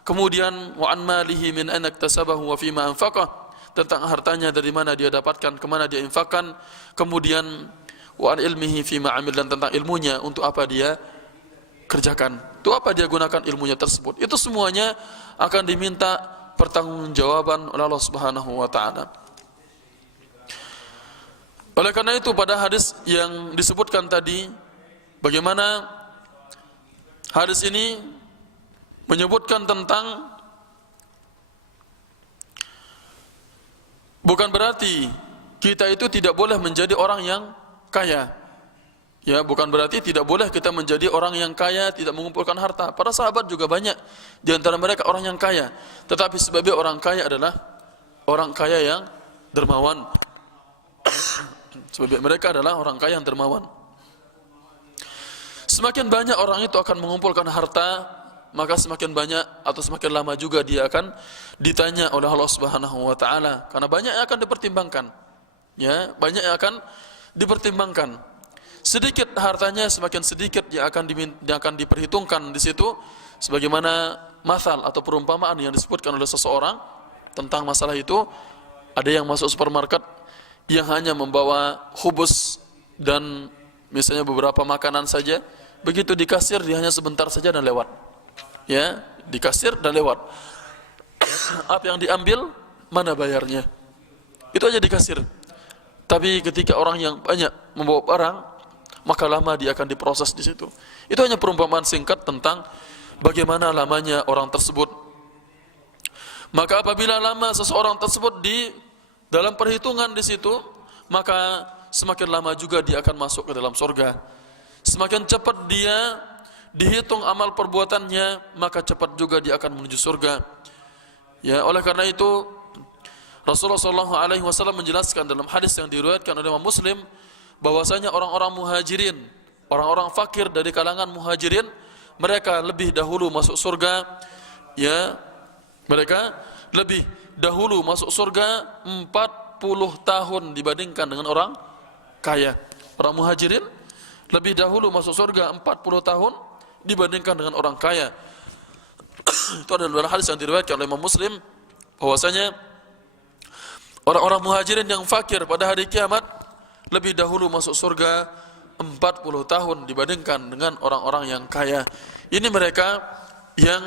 Kemudian wa an malihi min aina iktasabahu wa fima anfaqah, tentang hartanya dari mana dia dapatkan, kemana dia infakkan. Kemudian wa an ilmihi fima amil, dan tentang ilmunya untuk apa dia kerjakan, untuk apa dia gunakan ilmunya tersebut. Itu semuanya akan diminta pertanggungjawaban oleh Allah Subhanahu wa taala. Oleh karena itu pada hadis yang disebutkan tadi, bagaimana hadis ini menyebutkan tentang bukan berarti kita itu tidak boleh menjadi orang yang kaya. Ya, bukan berarti tidak boleh kita menjadi orang yang kaya, tidak mengumpulkan harta. Para sahabat juga banyak di antara mereka orang yang kaya, tetapi sebagai orang kaya adalah orang kaya yang dermawan. Sebab mereka adalah orang kaya yang dermawan. Semakin banyak orang itu akan mengumpulkan harta, maka semakin banyak atau semakin lama juga dia akan ditanya oleh Allah Subhanahu wa taala, karena banyak yang akan dipertimbangkan. Ya, banyak yang akan dipertimbangkan. Sedikit hartanya semakin sedikit yang akan diperhitungkan di situ, sebagaimana masal atau perumpamaan yang disebutkan oleh seseorang tentang masalah itu. Ada yang masuk supermarket yang hanya membawa khubus dan misalnya beberapa makanan saja, begitu di kasir dia hanya sebentar saja dan lewat. Ya, di kasir dan lewat. Apa yang diambil, mana bayarnya? Itu aja di kasir. Tapi ketika orang yang banyak membawa barang, maka lama dia akan diproses di situ. Itu hanya perumpamaan singkat tentang bagaimana lamanya orang tersebut. Maka apabila lama seseorang tersebut di dalam perhitungan di situ, maka semakin lama juga dia akan masuk ke dalam surga. Semakin cepat dia dihitung amal perbuatannya, maka cepat juga dia akan menuju surga. Ya, oleh karena itu Rasulullah SAW menjelaskan dalam hadis yang diriwayatkan oleh Imam Muslim, bahwasanya orang-orang muhajirin, orang-orang fakir dari kalangan muhajirin, mereka lebih dahulu masuk surga. Ya, mereka lebih dahulu masuk surga 40 tahun dibandingkan dengan orang kaya. Orang muhajirin lebih dahulu masuk surga 40 tahun dibandingkan dengan orang kaya. Itu adalah hadis yang diriwayatkan oleh Imam Muslim, bahwasanya orang-orang muhajirin yang fakir pada hari kiamat lebih dahulu masuk surga 40 tahun dibandingkan dengan orang-orang yang kaya. Ini mereka yang,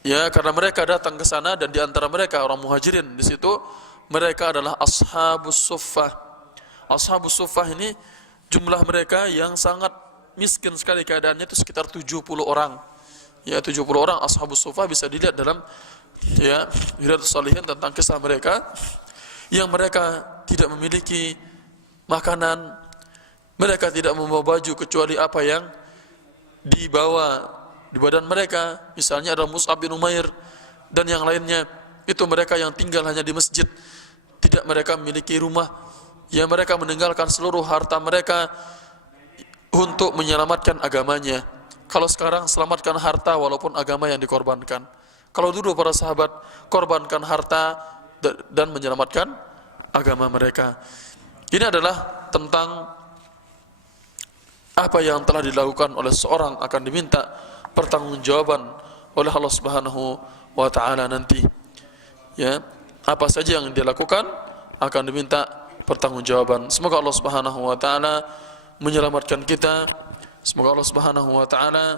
ya, karena mereka datang ke sana, dan di antara mereka orang muhajirin di situ, mereka adalah ashabus suffah. Ashabus suffah ini jumlah mereka yang sangat miskin sekali keadaannya, itu sekitar 70 orang. Ya, 70 orang ashabus suffah bisa dilihat dalam, ya, Riyadhus Shalihin tentang kisah mereka, yang mereka tidak memiliki makanan, mereka tidak membawa baju kecuali apa yang dibawa di badan mereka. Misalnya ada Mus'ab bin Umair dan yang lainnya. Itu mereka yang tinggal hanya di masjid, tidak mereka memiliki rumah. Ya, mereka meninggalkan seluruh harta mereka untuk menyelamatkan agamanya. Kalau sekarang selamatkan harta walaupun agama yang dikorbankan. Kalau dulu para sahabat korbankan harta dan menyelamatkan agama mereka. Ini adalah tentang apa yang telah dilakukan oleh seorang akan diminta pertanggungjawaban oleh Allah Subhanahu wa taala nanti. Ya, apa saja yang dia lakukan akan diminta pertanggungjawaban. Semoga Allah Subhanahu wa taala menyelamatkan kita. Semoga Allah Subhanahu wa taala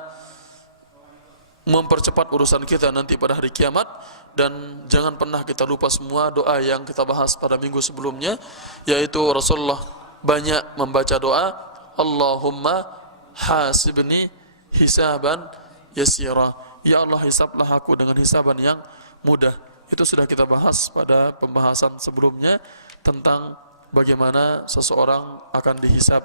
mempercepat urusan kita nanti pada hari kiamat. Dan jangan pernah kita lupa semua doa yang kita bahas pada minggu sebelumnya, yaitu Rasulullah banyak membaca doa Allahumma hasibni hisaban yasira. Ya Allah, hisablah aku dengan hisaban yang mudah. Itu sudah kita bahas pada pembahasan sebelumnya tentang bagaimana seseorang akan dihisab.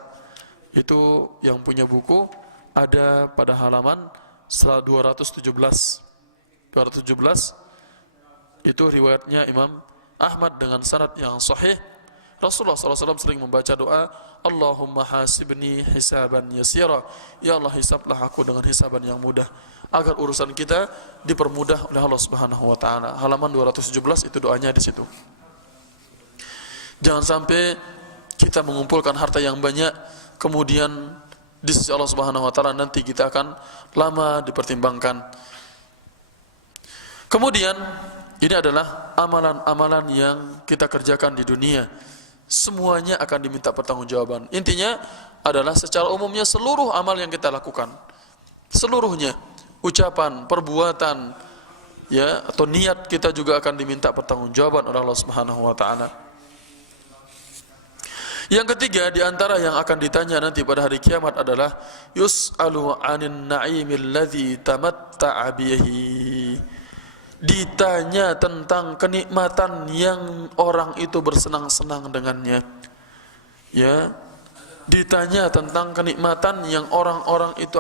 Itu yang punya buku ada pada halaman 217. Itu riwayatnya Imam Ahmad dengan sanad yang sahih. Rasulullah SAW sering membaca doa Allahumma hasibni hisaban yasira. Ya Allah, hisablah aku dengan hisaban yang mudah, agar urusan kita dipermudah oleh Allah Subhanahu wa taala. Halaman 217 itu doanya di situ. Jangan sampai kita mengumpulkan harta yang banyak, kemudian di sisi Allah Subhanahu wa taala nanti kita akan lama dipertimbangkan. Kemudian ini adalah amalan-amalan yang kita kerjakan di dunia. Semuanya akan diminta pertanggungjawaban. Intinya adalah secara umumnya seluruh amal yang kita lakukan, seluruhnya, ucapan, perbuatan, ya, atau niat kita juga akan diminta pertanggungjawaban oleh Allah Subhanahu wa taala. Yang ketiga di antara yang akan ditanya nanti pada hari kiamat adalah yus'alu 'anin na'imil ladzi tamatta'a bihi. Ditanya tentang kenikmatan yang orang itu bersenang-senang dengannya. Ya, ditanya tentang kenikmatan yang orang-orang itu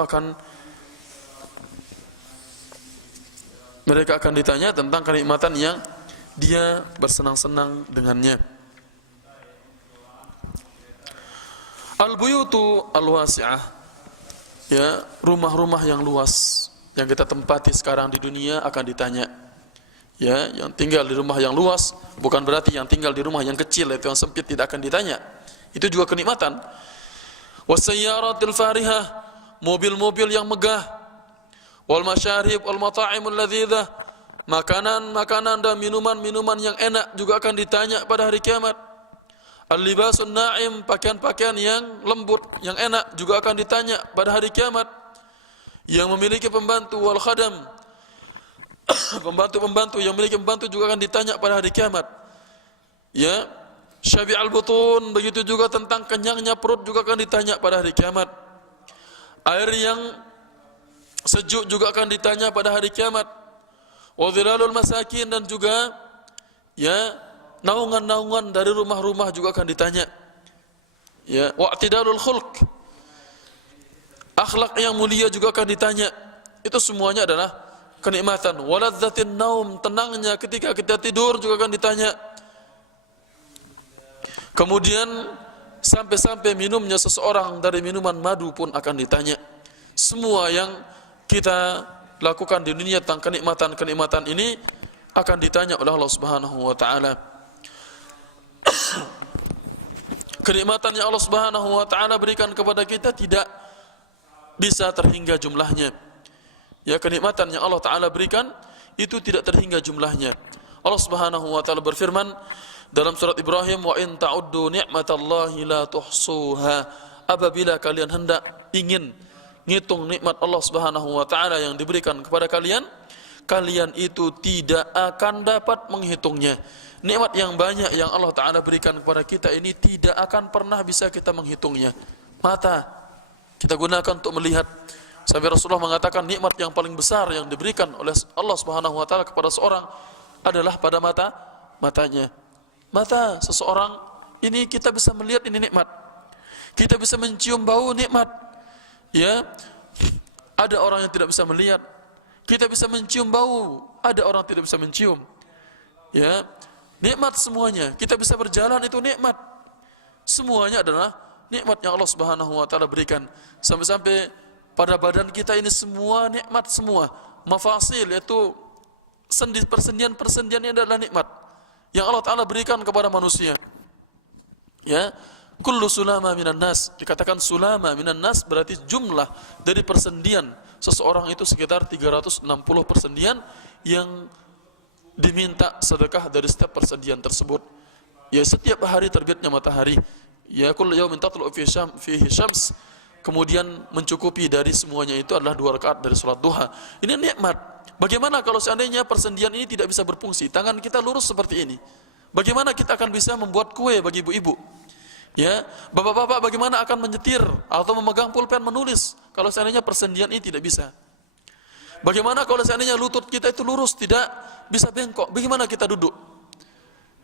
mereka akan ditanya tentang kenikmatan yang dia bersenang-senang dengannya. Al-buyutu al-wasi'ah, ya, rumah-rumah yang luas yang kita tempati sekarang di dunia akan ditanya. Ya, yang tinggal di rumah yang luas bukan berarti yang tinggal di rumah yang kecil, itu yang sempit, tidak akan ditanya. Itu juga kenikmatan. Wasayyaratil farihah, mobil-mobil yang megah. Wal masyarib wal mata'imul ladzidzah, makanan-makanan dan minuman-minuman yang enak juga akan ditanya pada hari kiamat. Al-libasun na'im, pakaian-pakaian yang lembut, yang enak juga akan ditanya pada hari kiamat. Yang memiliki pembantu wal khadam, pembantu-pembantu yang memiliki pembantu juga akan ditanya pada hari kiamat. Ya, syabi'al butun, begitu juga tentang kenyangnya perut juga akan ditanya pada hari kiamat. Air yang sejuk juga akan ditanya pada hari kiamat. Wa dhilalul masakin, dan juga ya, naungan-naungan dari rumah-rumah juga akan ditanya. Ya, wa'tidalul khulq, akhlak yang mulia juga akan ditanya. Itu semuanya adalah kenikmatan. Waladzatin naum, tenangnya ketika kita tidur juga akan ditanya. Kemudian sampai-sampai minumnya seseorang dari minuman madu pun akan ditanya. Semua yang kita lakukan di dunia tentang kenikmatan-kenikmatan ini akan ditanya oleh Allah Subhanahu wa taala. Kenikmatan yang Allah Subhanahu wa taala berikan kepada kita tidak bisa terhingga jumlahnya. Ya, kenikmatan yang Allah taala berikan itu tidak terhingga jumlahnya. Allah Subhanahu wa taala berfirman dalam surat Ibrahim, wa in ta'uddu ni'matallahi la tuhsuha. Apabila kalian hendak ingin ngitung nikmat Allah Subhanahu wa taala yang diberikan kepada kalian, kalian itu tidak akan dapat menghitungnya. Nikmat yang banyak yang Allah taala berikan kepada kita ini tidak akan pernah bisa kita menghitungnya. Mata kita gunakan untuk melihat. Sampai Rasulullah mengatakan nikmat yang paling besar yang diberikan oleh Allah Subhanahu wa taala kepada seorang adalah pada matanya. Mata seseorang ini kita bisa melihat, ini nikmat. Kita bisa mencium bau, nikmat. Ya. Ada orang yang tidak bisa melihat. Kita bisa mencium bau, ada orang tidak bisa mencium. Ya. Nikmat semuanya. Kita bisa berjalan, itu nikmat. Semuanya adalah nikmat yang Allah Subhanahu wa taala berikan. Sampai-sampai pada badan kita ini semua nikmat semua. Mafasil, yaitu persendian-persendian ini adalah nikmat yang Allah taala berikan kepada manusia. Ya, kullu sulama minan nas, dikatakan sulama minan nas berarti jumlah dari persendian seseorang itu sekitar 360 persendian yang diminta sedekah dari setiap persendian tersebut. ya setiap hari terbitnya matahari, ya kullu yaumin tatlu'u fihi syams, kemudian mencukupi dari semuanya itu adalah 2 rakaat dari salat duha. Ini nikmat. Bagaimana kalau seandainya persendian ini tidak bisa berfungsi, tangan kita lurus seperti ini? Bagaimana kita akan bisa membuat kue bagi ibu-ibu? Ya, bapak-bapak bagaimana akan menyetir atau memegang pulpen menulis kalau seandainya persendian ini tidak bisa? Bagaimana kalau seandainya lutut kita itu lurus, tidak bisa bengkok? Bagaimana kita duduk?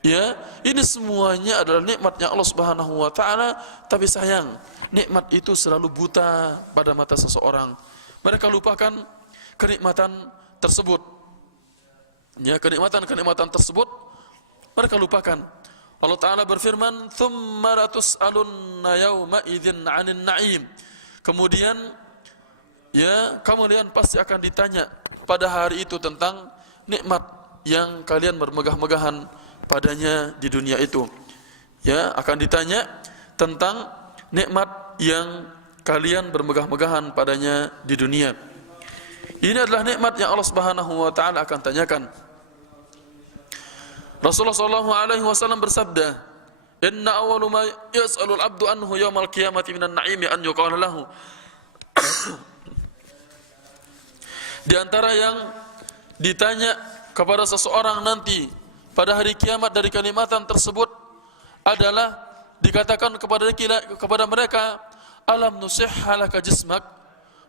Ya, ini semuanya adalah nikmatnya Allah Subhanahu wa taala, tapi sayang, nikmat itu selalu buta pada mata seseorang. Mereka lupakan kenikmatan tersebut. Ya, kenikmatan tersebut mereka lupakan. Allah Ta'ala berfirman, "Tsumma latus'alunna yawma idzin 'anil na'im." Kemudian, ya, kalian pasti akan ditanya pada hari itu tentang nikmat yang kalian bermegah-megahan padanya di dunia itu. Ya, akan ditanya tentang nikmat yang kalian bermegah-megahan padanya di dunia. Ini adalah nikmat yang Allah Subhanahu wa taala akan tanyakan. Rasulullah sallallahu alaihi wasallam bersabda, "Inna awwalu ma yas'alul 'abdu anhu yaumal qiyamati minan na'imi an yuqala lahu." Di antara yang ditanya kepada seseorang nanti pada hari kiamat dari kenikmatan tersebut adalah dikatakan kepada mereka, "Alam nusihha laka jismak?"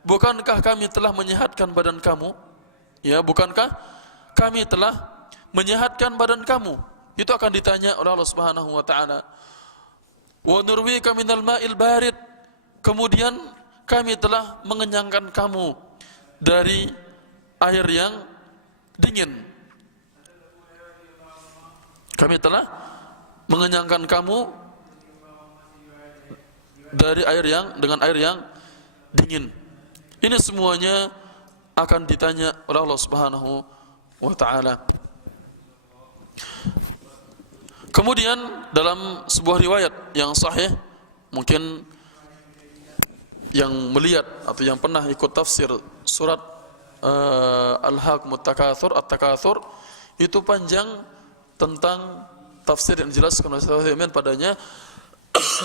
Bukankah kami telah menyehatkan badan kamu? Ya, bukankah kami telah menyehatkan badan kamu? Itu akan ditanya oleh Allah Subhanahu wa taala. Wa nurwika minal ma'il barid. Kemudian kami telah mengenyangkan kamu dari air yang dingin. Kami telah mengenyangkan kamu dari dengan air yang dingin. Ini semuanya akan ditanya oleh Allah Subhanahu wa taala. Kemudian dalam sebuah riwayat yang sahih, mungkin yang melihat atau yang pernah ikut tafsir surat Al-Hakumut Takatsur, At-Takatsur, itu panjang tentang tafsir yang dijelaskan oleh Syaikhul padanya,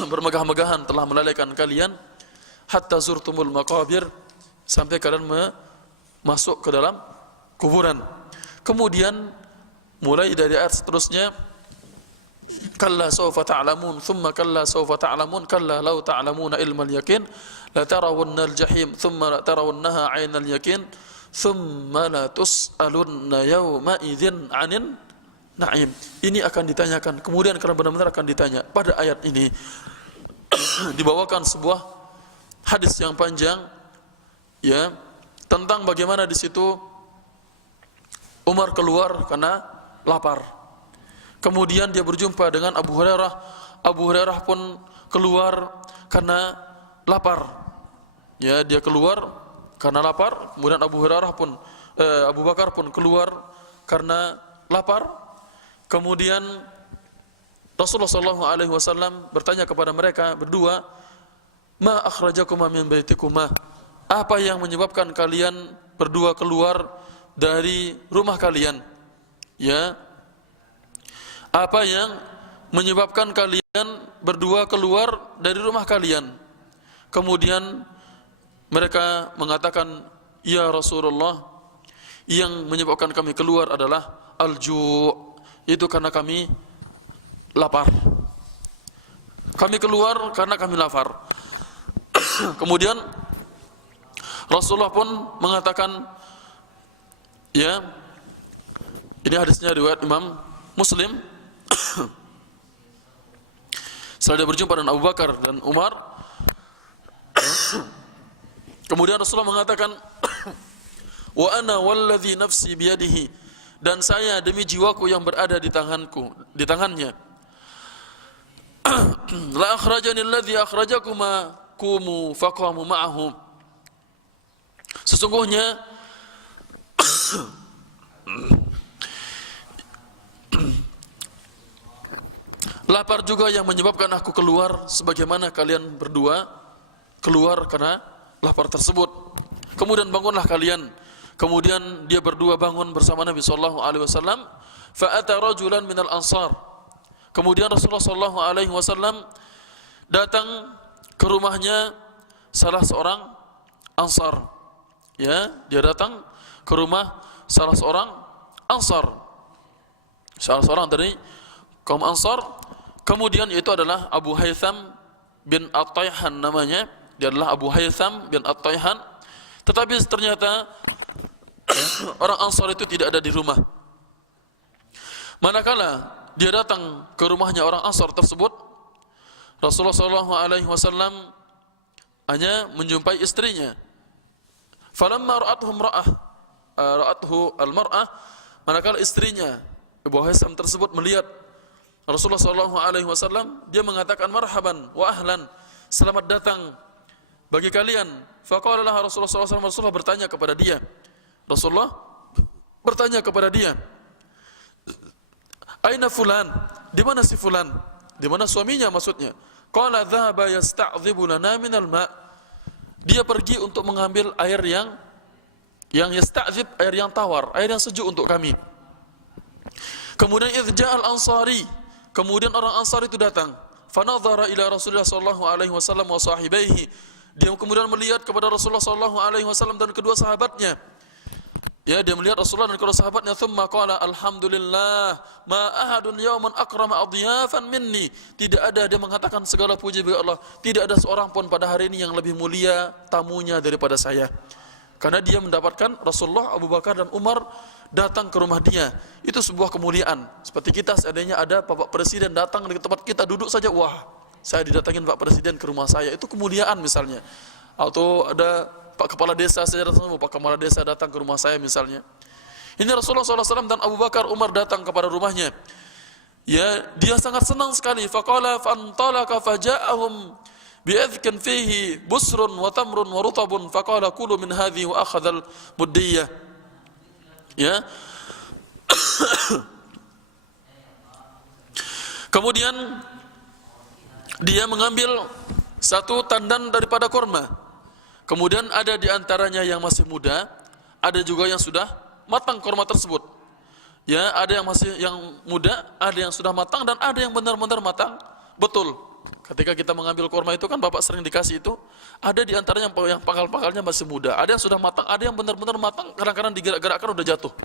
bermegah-megahan telah melalaikan kalian hatta zurtumul maqabir, sampai kalian masuk ke dalam kuburan. Kemudian mulai dari ayat seterusnya, kalla sawfa ta'lamun, thumma kalla sawfa ta'lamun, kalla law ta'lamuna ilmal yaqin, la tarawunnal jahim, thumma la tarawunnaha 'ainal yaqin, thumma la tus'alunna yawma idzin 'anin na'im. Ini akan ditanyakan, kemudian kalian benar-benar akan ditanya. Pada ayat ini dibawakan sebuah hadis yang panjang, ya, tentang bagaimana di situ Umar keluar karena lapar. Kemudian dia berjumpa dengan Abu Hurairah. Abu Hurairah pun keluar karena lapar. Ya, dia keluar karena lapar. Kemudian Abu Bakar pun keluar karena lapar. Kemudian Rasulullah sallallahu alaihi wasallam bertanya kepada mereka berdua, "Ma akhrajakuma min baitikuma?" Apa yang menyebabkan kalian berdua keluar dari rumah kalian? Ya, apa yang menyebabkan kalian berdua keluar dari rumah kalian? Kemudian mereka mengatakan, "Ya Rasulullah, yang menyebabkan kami keluar adalah al-ju', itu karena kami lapar. Kami keluar karena kami lapar." Kemudian Rasulullah pun mengatakan, ya, ini hadisnya riwayat Imam Muslim. Setelah dia berjumpa dengan Abu Bakar dan Umar, kemudian Rasulullah mengatakan, "Wa ana walladzi nafsi biyadihi," dan saya demi jiwaku yang berada di tangannya, "La akhrajani alladzi akhrajakuma qumu faqamu ma'ahum." Sesungguhnya lapar juga yang menyebabkan aku keluar, sebagaimana kalian berdua keluar karena lapar tersebut. Kemudian bangunlah kalian. Kemudian dia berdua bangun bersama Nabi sallallahu alaihi wasallam. Fa ata rajulan minal ansar. Kemudian Rasulullah sallallahu alaihi wasallam datang ke rumahnya salah seorang Ansar. Ya, dia datang ke rumah salah seorang Ansar. Salah seorang dari kaum Ansar. Kemudian itu adalah Abu Haytham bin At-Tayhan namanya. Dia adalah Abu Haytham bin At-Tayhan. Tetapi ternyata orang Ansar itu tidak ada di rumah. Manakala dia datang ke rumahnya orang Ansar tersebut, Rasulullah sallallahu alaihi wasallam hanya menjumpai istrinya. Falamma ra'athu al-mar'ah, manakala istrinya Abu Haytham tersebut melihat Rasulullah sallallahu alaihi wasallam, dia mengatakan marhaban wa ahlan, selamat datang bagi kalian. Faqala laha Rasulullah sallallahu alaihi wasallam, Rasulullah bertanya kepada dia. Rasulullah bertanya kepada dia, "Aina fulan?" Di mana si fulan? Di mana suaminya maksudnya? Qala dhahaba yasta'dhibu lana minal ma'. Dia pergi untuk mengambil air yang yasta'dzib, air yang tawar, air yang sejuk untuk kami. Kemudian idja'al ansari, kemudian orang Ansar itu datang. Fanadhara ila Rasulullah sallallahu alaihi wasallam wa sahibaihi. Dia kemudian melihat kepada Rasulullah sallallahu alaihi wasallam dan kedua sahabatnya. Ya, dia melihat Rasulullah dan kedua sahabatnya. Thumma qala alhamdulillah ma ahadun yawman akrama adiyafan minni. Tidak ada, dia mengatakan segala puji bagi Allah, tidak ada seorang pun pada hari ini yang lebih mulia tamunya daripada saya. Karena dia mendapatkan Rasulullah, Abu Bakar dan Umar datang ke rumah dia. Itu sebuah kemuliaan. Seperti kita seandainya ada Bapak Presiden datang di tempat kita duduk saja, wah, saya didatangin Pak Presiden ke rumah saya. Itu kemuliaan misalnya. Atau ada Pak Kepala Desa saja datang, Pak Kepala Desa datang ke rumah saya misalnya. Ini Rasulullah SAW dan Abu Bakar, Umar datang kepada rumahnya. Ya, dia sangat senang sekali. Faqala fantalaka faja'ahum bi'adhkin fihi busrun wa tamrun wa rutabun. Faqala kulu min hadhi wa akhadhal buddiyah. Ya. Kemudian dia mengambil satu tandan daripada kurma. Kemudian ada di antaranya yang masih muda, ada juga yang sudah matang kurma tersebut. Ya, ada yang masih yang muda, ada yang sudah matang, dan ada yang benar-benar matang betul. Ketika kita mengambil kurma itu kan Bapak sering dikasih itu, ada di antaranya yang pangkal-pangkalnya masih muda, ada yang sudah matang, ada yang benar-benar matang, kadang-kadang digerak-gerakkan udah jatuh.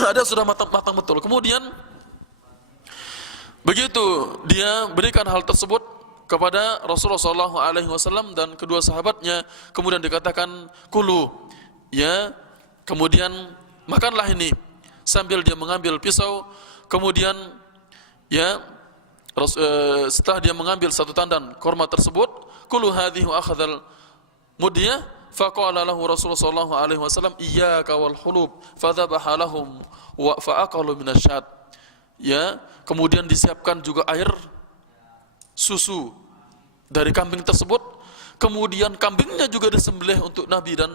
Ada yang sudah matang betul. Kemudian begitu dia berikan hal tersebut kepada Rasulullah SAW dan kedua sahabatnya, kemudian dikatakan kulu, ya, kemudian makanlah ini, sambil dia mengambil pisau. Kemudian ya, setelah dia mengambil satu tandan kurma tersebut, kulu hadhihi wa akhadhal mudiyah. Faqala lahu Rasulullah SAW, iyyaka wal hulub, fadhabaha lahum wa fa'aqalu minasyad. Ya, kemudian disiapkan juga air susu dari kambing tersebut. Kemudian kambingnya juga disembelih untuk Nabi dan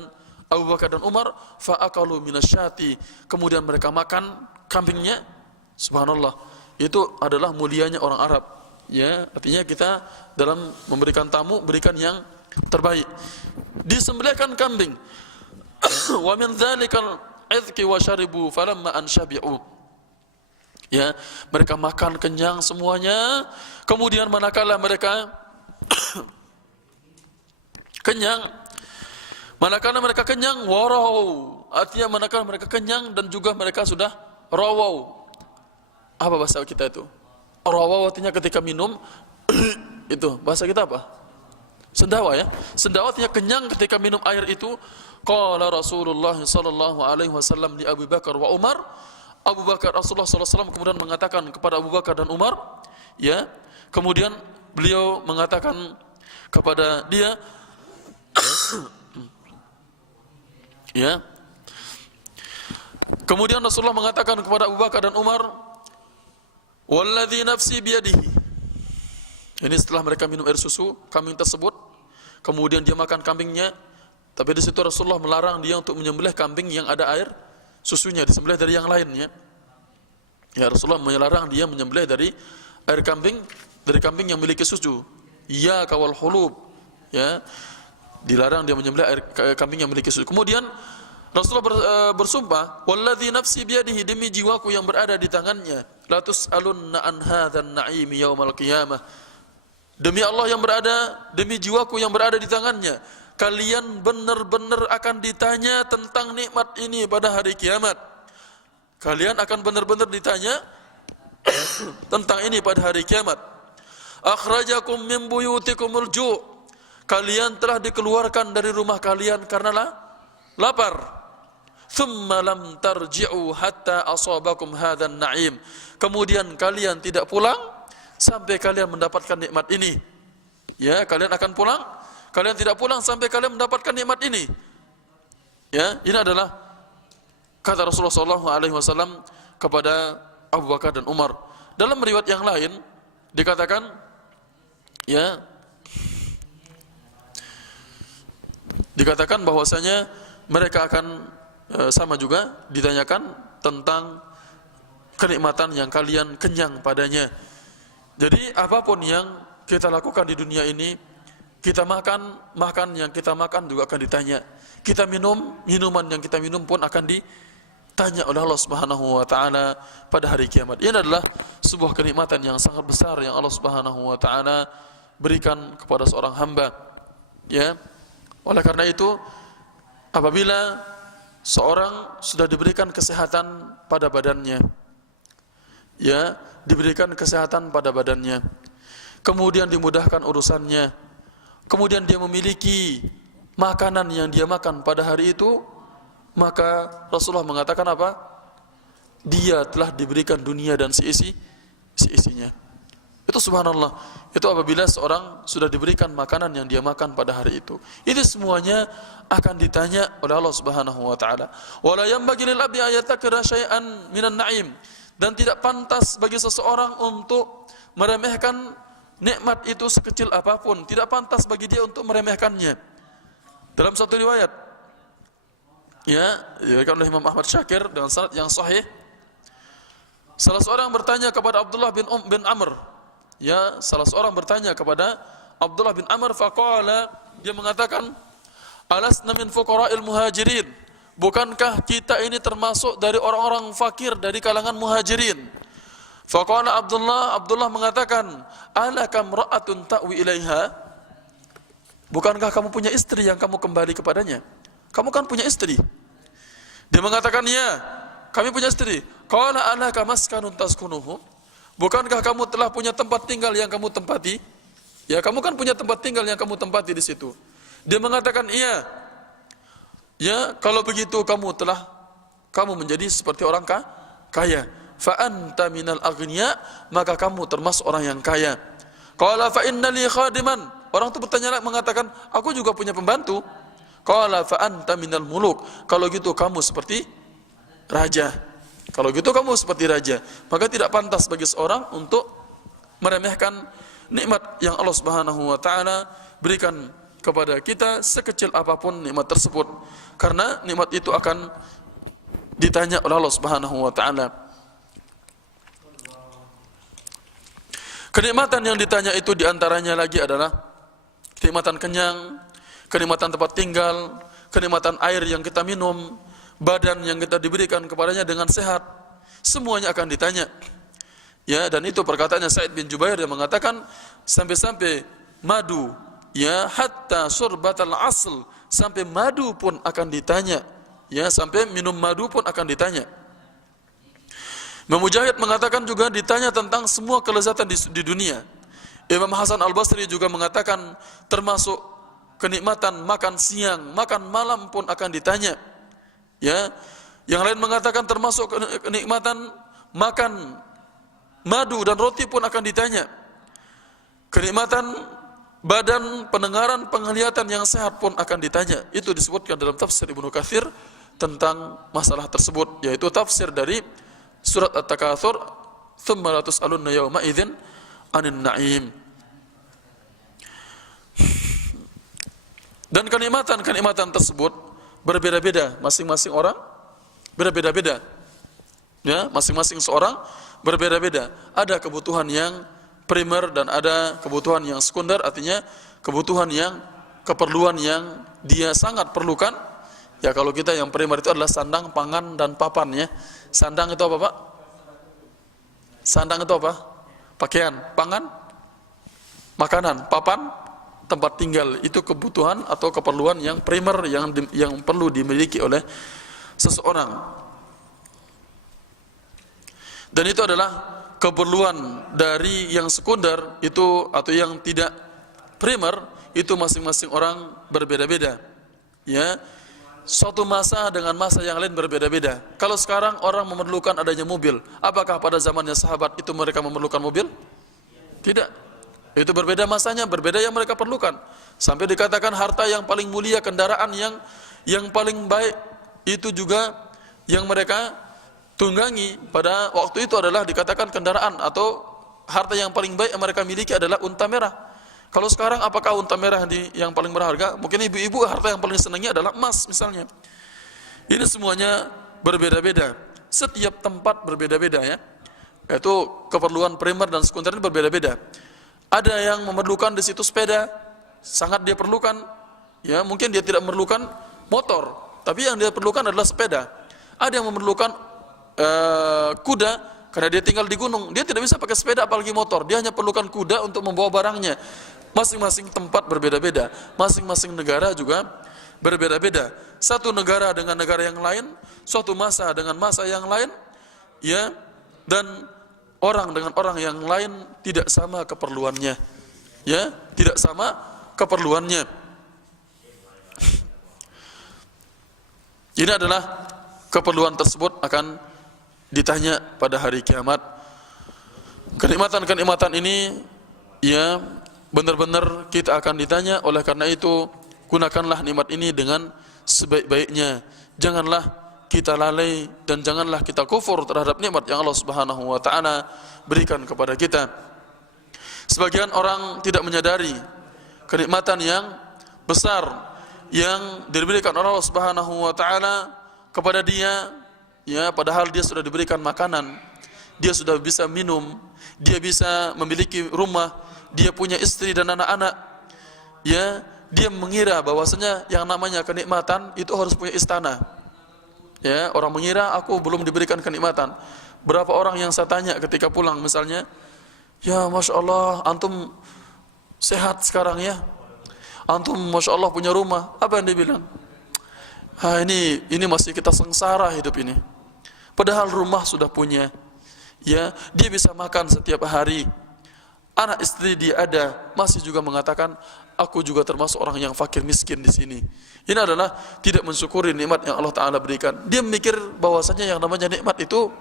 Abu Bakar dan Umar. Fa'akalu minasyati, kemudian mereka makan kambingnya. Subhanallah, itu adalah mulianya orang Arab. Ya, artinya kita dalam memberikan tamu, berikan yang terbaik. Disembelihkan kambing. Wa min dzalikal izki wa syaribu falamma anshabi'u. Ya, mereka makan kenyang semuanya. Kemudian manakala mereka kenyang, warau, artinya manakala mereka kenyang dan juga mereka sudah rawau. Apa bahasa kita itu? Rawau artinya ketika minum itu bahasa kita apa? Sendawa, ya. Sendawa artinya kenyang ketika minum air itu. Qala Rasulullah sallallahu alaihi wasallam li Abu Bakar wa Umar. Abu Bakar, Rasulullah SAW kemudian mengatakan kepada Abu Bakar dan Umar, ya, kemudian beliau mengatakan kepada dia, ya, kemudian Rasulullah mengatakan kepada Abu Bakar dan Umar, walladzi nafsi biyadihi. Ini setelah mereka minum air susu kambing tersebut, kemudian dia makan kambingnya, tapi di situ Rasulullah melarang dia untuk menyembelih kambing yang ada air susunya, disembelih dari yang lainnya. Ya, Rasulullah melarang dia menyembelih dari air kambing, dari kambing yang memiliki susu. Ya kawal hulub, ya, dilarang dia menyembelih air kambing yang memiliki susu. Kemudian Rasulullah bersumpah, "Walladzi nafsi biyadihi, demi jiwaku yang berada di tangannya, la tus'alunna an hadzal na'imi yaumal qiyamah." Demi Allah yang berada, demi jiwaku yang berada di tangannya, kalian benar-benar akan ditanya tentang nikmat ini pada hari kiamat. Kalian akan benar-benar ditanya tentang ini pada hari kiamat. Akhrajakum min buyutikumul ju'. Kalian telah dikeluarkan dari rumah kalian karena lapar. Thumma lam tarji'u hatta asabakum hadzal na'im. Kemudian kalian tidak pulang sampai kalian mendapatkan nikmat ini. Ya, kalian akan pulang, kalian tidak pulang sampai kalian mendapatkan nikmat ini. Ya, ini adalah kata Rasulullah SAW kepada Abu Bakar dan Umar. Dalam riwayat yang lain dikatakan, ya, dikatakan bahwasanya mereka akan sama juga ditanyakan tentang kenikmatan yang kalian kenyang padanya. Jadi apapun yang kita lakukan di dunia ini, kita makan yang kita makan juga akan ditanya. Kita minum, minuman yang kita minum pun akan ditanya oleh Allah Subhanahu wa taala pada hari kiamat. Ini adalah sebuah kenikmatan yang sangat besar yang Allah Subhanahu wa taala berikan kepada seorang hamba. Ya. Oleh karena itu, apabila seorang sudah diberikan kesehatan pada badannya, ya, diberikan kesehatan pada badannya, kemudian dimudahkan urusannya, kemudian dia memiliki makanan yang dia makan pada hari itu, maka Rasulullah mengatakan apa? Dia telah diberikan dunia dan seisinya. Itu subhanallah. Itu apabila seorang sudah diberikan makanan yang dia makan pada hari itu. Ini semuanya akan ditanya oleh Allah Subhanahu wa taala. Wala yanbaghi lil abdi ayatakra syai'an minan na'im. Dan tidak pantas bagi seseorang untuk meremehkan nikmat itu sekecil apapun. Tidak pantas bagi dia untuk meremehkannya. Dalam satu riwayat, ya, diriwayatkan oleh Imam Ahmad Syakir dengan sanad yang sahih, salah seorang bertanya kepada Abdullah bin Amr. Ya, salah seorang bertanya kepada Abdullah bin Amr, faqala, dia mengatakan, "Alasna min fuqara'il muhajirin?" Bukankah kita ini termasuk dari orang-orang fakir dari kalangan muhajirin? Faqala Abdullah mengatakan, "Alaka imra'atun ta'wi ilaiha?" Bukankah kamu punya istri yang kamu kembali kepadanya? Kamu kan punya istri. Dia mengatakan, "Ya, kami punya istri." Qala alaka maskanun taskunuhu? Bukankah kamu telah punya tempat tinggal yang kamu tempati? Ya, kamu kan punya tempat tinggal yang kamu tempati di situ. Dia mengatakan, "Iya." Ya, kalau begitu kamu menjadi seperti orang kaya. Fa anta minal aghniya, maka kamu termasuk orang yang kaya. Qala fa inna li khadiman. Orang itu bertanya mengatakan, "Aku juga punya pembantu." Qala fa anta minal muluk. Kalau gitu kamu seperti raja. Kalau gitu kamu seperti raja. Maka tidak pantas bagi seorang untuk meremehkan nikmat yang Allah Subhanahu wa taala berikan kepada kita sekecil apapun nikmat tersebut. Karena nikmat itu akan ditanya oleh Allah Subhanahu wa taala. Kenikmatan yang ditanya itu diantaranya lagi adalah kenikmatan kenyang, kenikmatan tempat tinggal, kenikmatan air yang kita minum, badan yang kita diberikan kepadanya dengan sehat, semuanya akan ditanya. Ya, dan itu perkataannya Sa'id bin Jubair yang mengatakan sampai-sampai madu, ya, hatta surbatal asl, sampai madu pun akan ditanya. Ya, sampai minum madu pun akan ditanya. Imam Mujahid mengatakan juga ditanya tentang semua kelezatan di dunia. Imam Hasan Al-Basri juga mengatakan termasuk kenikmatan makan siang, makan malam pun akan ditanya. Ya, yang lain mengatakan termasuk kenikmatan makan madu dan roti pun akan ditanya. Kenikmatan badan, pendengaran, penglihatan yang sehat pun akan ditanya. Itu disebutkan dalam tafsir Ibnu Katsir tentang masalah tersebut, yaitu tafsir dari surat At-Takatsur, "Tsumma la tus'alunna yawma idzin 'anin na'im." Dan kenikmatan tersebut berbeda-beda, masing-masing orang berbeda-beda. Ya, masing-masing seorang berbeda-beda. Ada kebutuhan yang primer dan ada kebutuhan yang sekunder, artinya kebutuhan yang keperluan yang dia sangat perlukan, Ya kalau kita yang primer itu adalah sandang, pangan, dan papan ya. Sandang itu apa Pak? Sandang itu apa? Pakaian. Pangan? Makanan. Papan? Tempat tinggal. Itu kebutuhan atau keperluan yang primer yang perlu dimiliki oleh seseorang. Dan itu adalah keperluan dari yang sekunder itu atau yang tidak primer itu masing-masing orang berbeda-beda. Ya. Suatu masa dengan masa yang lain berbeda-beda. Kalau sekarang orang memerlukan adanya mobil, apakah pada zamannya sahabat itu mereka memerlukan mobil? Tidak. Itu berbeda masanya, berbeda yang mereka perlukan. Sampai dikatakan harta yang paling mulia, kendaraan yang paling baik itu juga yang mereka tunggangi pada waktu itu adalah dikatakan kendaraan atau harta yang paling baik yang mereka miliki adalah unta merah. Kalau sekarang apakah unta merah yang paling berharga? Mungkin ibu-ibu harta yang paling senangnya adalah emas misalnya. Ini semuanya berbeda-beda. Setiap tempat berbeda-beda ya. Itu keperluan primer dan sekunder ini berbeda-beda. Ada yang memerlukan di situ sepeda, sangat dia perlukan. Ya, mungkin dia tidak memerlukan motor, tapi yang dia perlukan adalah sepeda. Ada yang memerlukan kuda karena dia tinggal di gunung. Dia tidak bisa pakai sepeda apalagi motor. Dia hanya perlukan kuda untuk membawa barangnya. Masing-masing tempat berbeda-beda, masing-masing negara juga berbeda-beda. Satu negara dengan negara yang lain, suatu masa dengan masa yang lain, ya, dan orang dengan orang yang lain tidak sama keperluannya, ya, tidak sama keperluannya. Ini adalah keperluan tersebut akan ditanya pada hari kiamat. Kenikmatan-kenikmatan ini, ya, benar-benar kita akan ditanya. Oleh karena itu gunakanlah nikmat ini dengan sebaik-baiknya. Janganlah kita lalai dan janganlah kita kufur terhadap nikmat yang Allah Subhanahu wa taala berikan kepada kita. Sebagian orang tidak menyadari kenikmatan yang besar yang diberikan oleh Allah Subhanahu wa taala kepada dia, ya, padahal dia sudah diberikan makanan, dia sudah bisa minum, dia bisa memiliki rumah, dia punya istri dan anak-anak, ya, dia mengira bahwasanya yang namanya kenikmatan itu harus punya istana. Ya, orang mengira aku belum diberikan kenikmatan. Berapa orang yang saya tanya ketika pulang misalnya, ya Masya Allah antum sehat sekarang ya, antum Masya Allah punya rumah. Apa yang dia bilang? Ini masih kita sengsara hidup ini. Padahal rumah sudah punya, ya, dia bisa makan setiap hari. Anak istri dia ada, masih juga mengatakan, aku juga termasuk orang yang fakir miskin di sini. Ini adalah tidak mensyukuri nikmat yang Allah Taala berikan. Dia memikir bahwasanya yang namanya nikmat itu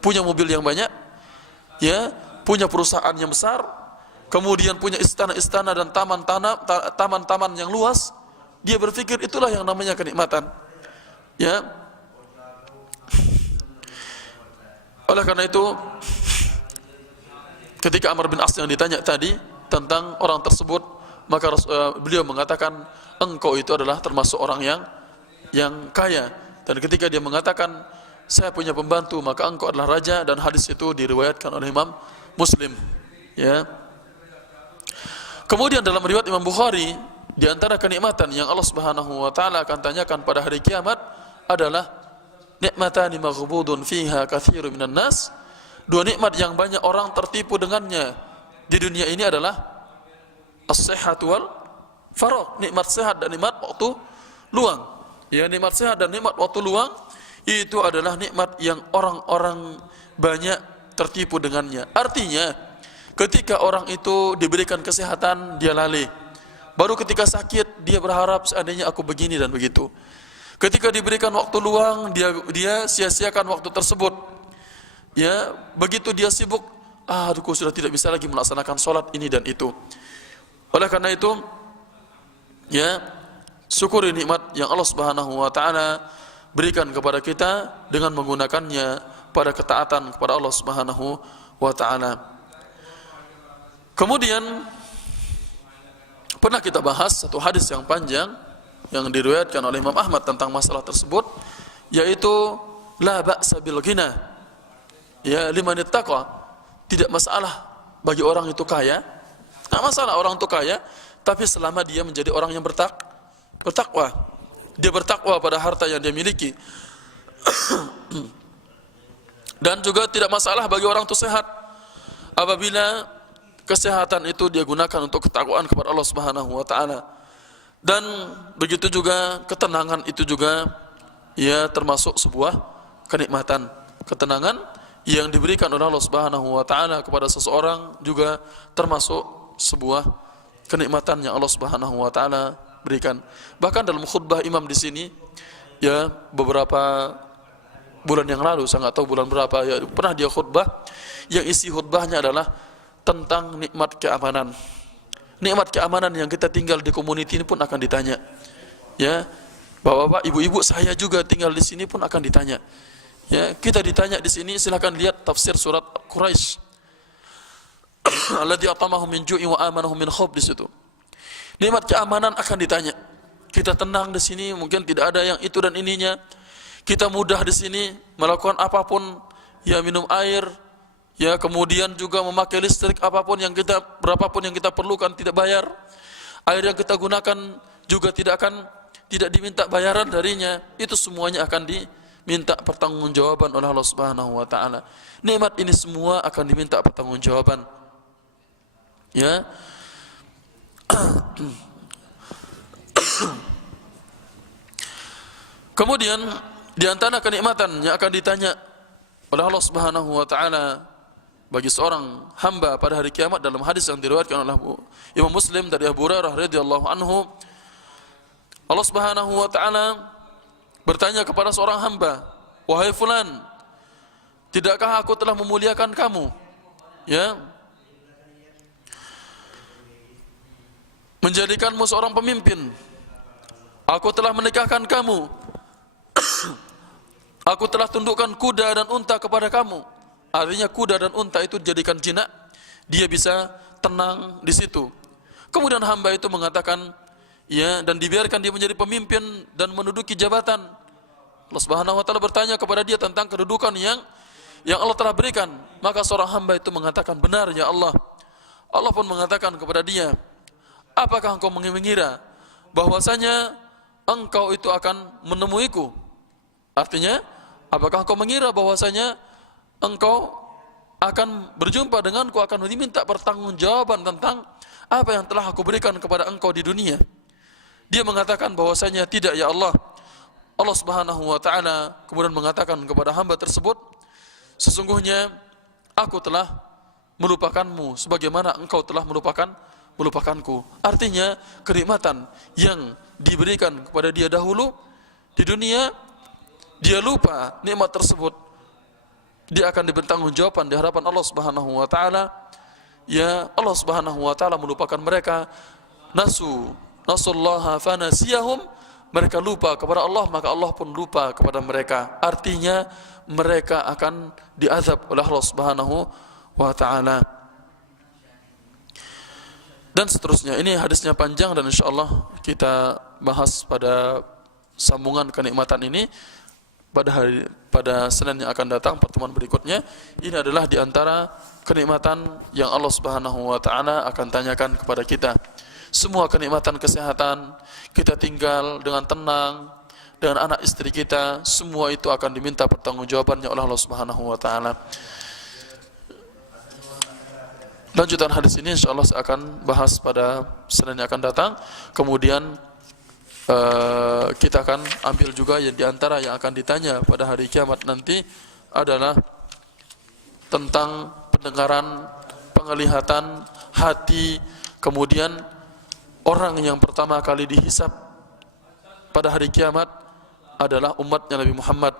punya mobil yang banyak, ya, punya perusahaan yang besar, kemudian punya istana-istana dan taman-taman yang luas. Dia berpikir itulah yang namanya kenikmatan. Ya. Oleh karena itu, ketika Amr bin As yang ditanya tadi tentang orang tersebut, maka beliau mengatakan, engkau itu adalah termasuk orang yang kaya. Dan ketika dia mengatakan, saya punya pembantu, maka engkau adalah raja. Dan hadis itu diriwayatkan oleh Imam Muslim. Ya. Kemudian dalam riwayat Imam Bukhari, di antara kenikmatan yang Allah Subhanahu wa taala akan tanyakan pada hari kiamat adalah nikmatani maghbudun fiha katsirun minan nas. Dua nikmat yang banyak orang tertipu dengannya di dunia ini adalah as-sihhatu wal faragh, nikmat sehat dan nikmat waktu luang. Ya, nikmat sehat dan nikmat waktu luang itu adalah nikmat yang orang-orang banyak tertipu dengannya. Artinya, ketika orang itu diberikan kesehatan, dia lalai. Baru ketika sakit, dia berharap seandainya aku begini dan begitu. Ketika diberikan waktu luang, dia sia-siakan waktu tersebut. Ya, begitu dia sibuk, aku sudah tidak bisa lagi melaksanakan sholat ini dan itu. Oleh karena itu, ya, syukuri nikmat yang Allah Subhanahu wa taala berikan kepada kita dengan menggunakannya pada ketaatan kepada Allah Subhanahu wa taala. Kemudian pernah kita bahas satu hadis yang panjang yang diriwayatkan oleh Imam Ahmad tentang masalah tersebut, yaitu la ba'sa bil ghina, ya, liman ittaqa. Tidak masalah bagi orang itu kaya, tak masalah orang itu kaya, tapi selama dia menjadi orang yang bertakwa, dia bertakwa pada harta yang dia miliki. Dan juga tidak masalah bagi orang itu sehat apabila kesehatan itu dia gunakan untuk ketakwaan kepada Allah Subhanahu wa taala. Dan begitu juga ketenangan itu juga ya termasuk sebuah kenikmatan. Ketenangan yang diberikan oleh Allah Subhanahu wa taala kepada seseorang juga termasuk sebuah kenikmatan yang Allah Subhanahu wa taala berikan. Bahkan dalam khutbah imam di sini ya beberapa bulan yang lalu, saya nggak tahu bulan berapa ya, pernah dia khutbah yang isi khutbahnya adalah tentang nikmat keamanan. Nikmat keamanan yang kita tinggal di community ini pun akan ditanya. Ya, bapak-bapak, ibu-ibu, saya juga tinggal di sini pun akan ditanya. Ya, kita ditanya di sini, silakan lihat tafsir surat Quraisy. Alladzi atamahum min ju'in wa amanahum min khauf di situ. Nikmat keamanan akan ditanya. Kita tenang di sini, mungkin tidak ada yang itu dan ininya. Kita mudah di sini melakukan apapun, ya minum air, ya kemudian juga memakai listrik apapun yang kita berapapun yang kita perlukan tidak bayar. Air yang kita gunakan juga tidak diminta bayaran darinya. Itu semuanya akan diminta pertanggungjawaban oleh Allah Subhanahu wa taala. Nikmat ini semua akan diminta pertanggungjawaban. Ya. Kemudian di antara kenikmatan yang akan ditanya oleh Allah Subhanahu wa taala bagi seorang hamba pada hari kiamat dalam hadis yang diriwayatkan oleh Imam Muslim dari Abu Hurairah radhiyallahu anhu, Allah Subhanahu wa taala bertanya kepada seorang hamba, "Wahai fulan, tidakkah aku telah memuliakan kamu?" Ya. Menjadikanmu seorang pemimpin. Aku telah menikahkan kamu. Aku telah tundukkan kuda dan unta kepada kamu. Artinya kuda dan unta itu dijadikan jinak, dia bisa tenang di situ. Kemudian hamba itu mengatakan, ya, dan dibiarkan dia menjadi pemimpin dan menduduki jabatan. Allah Subhanahu wa taala bertanya kepada dia tentang kedudukan yang Allah telah berikan. Maka seorang hamba itu mengatakan, "Benar ya Allah." Allah pun mengatakan kepada dia, "Apakah engkau mengira bahwasanya engkau itu akan menemuiku?" Artinya, apakah engkau mengira bahwasanya engkau akan berjumpa denganku, akan diminta pertanggungjawaban tentang apa yang telah aku berikan kepada engkau di dunia? Dia mengatakan bahwasanya tidak ya Allah. Allah Subhanahu wa taala kemudian mengatakan kepada hamba tersebut, "Sesungguhnya aku telah melupakanmu sebagaimana engkau telah melupakanku." Artinya kenikmatan yang diberikan kepada dia dahulu di dunia, dia lupa nikmat tersebut, dia akan dibertanggungjawabkan di hadapan Allah Subhanahu wa taala. Ya, Allah Subhanahu wa taala melupakan mereka. Nasullaha fanasiyahum, mereka lupa kepada Allah, maka Allah pun lupa kepada mereka. Artinya mereka akan diazab oleh Allah Subhanahu wa taala. Dan seterusnya. Ini hadisnya panjang dan insyaallah kita bahas pada sambungan kenikmatan ini pada Senin yang akan datang, pertemuan berikutnya. Ini adalah di antara kenikmatan yang Allah Subhanahu wa taala akan tanyakan kepada kita. Semua kenikmatan kesehatan, kita tinggal dengan tenang dengan anak istri kita, semua itu akan diminta pertanggungjawabannya oleh Allah Subhanahu wa taala. Lanjutan hadis ini insyaallah saya akan bahas pada Senin yang akan datang. Kemudian kita akan ambil juga yang diantara yang akan ditanya pada hari kiamat nanti adalah tentang pendengaran, penglihatan, hati. Kemudian orang yang pertama kali dihisab pada hari kiamat adalah umatnya Nabi Muhammad.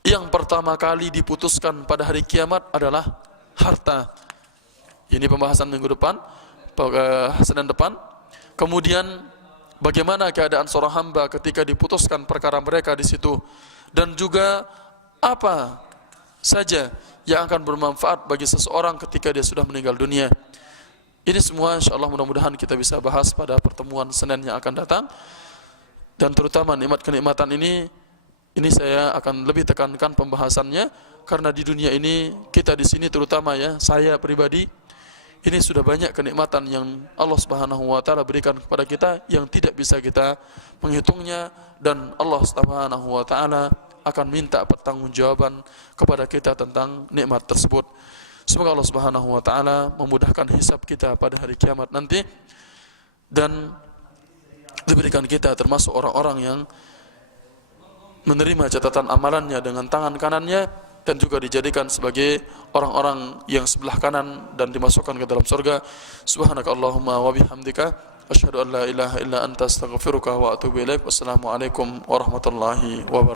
Yang pertama kali diputuskan pada hari kiamat adalah harta. Ini pembahasan minggu depan, Senin depan. Kemudian bagaimana keadaan seorang hamba ketika diputuskan perkara mereka di situ, dan juga apa saja yang akan bermanfaat bagi seseorang ketika dia sudah meninggal dunia. Ini semua insyaallah mudah-mudahan kita bisa bahas pada pertemuan Senin yang akan datang. Dan terutama nikmat-kenikmatan ini saya akan lebih tekankan pembahasannya karena di dunia ini kita di sini terutama ya, saya pribadi Ini sudah banyak kenikmatan yang Allah Subhanahu wa taala berikan kepada kita yang tidak bisa kita menghitungnya, dan Allah Subhanahu wa taala akan minta pertanggungjawaban kepada kita tentang nikmat tersebut. Semoga Allah Subhanahu wa taala memudahkan hisab kita pada hari kiamat nanti dan diberikan kita termasuk orang-orang yang menerima catatan amalannya dengan tangan kanannya, dan juga dijadikan sebagai orang-orang yang sebelah kanan dan dimasukkan ke dalam surga. Subhanakallahumma wa bihamdika asyhadu an la ilaha illa anta astaghfiruka wa atubu ilaik. Wassalamualaikum warahmatullahi wabarakatuh.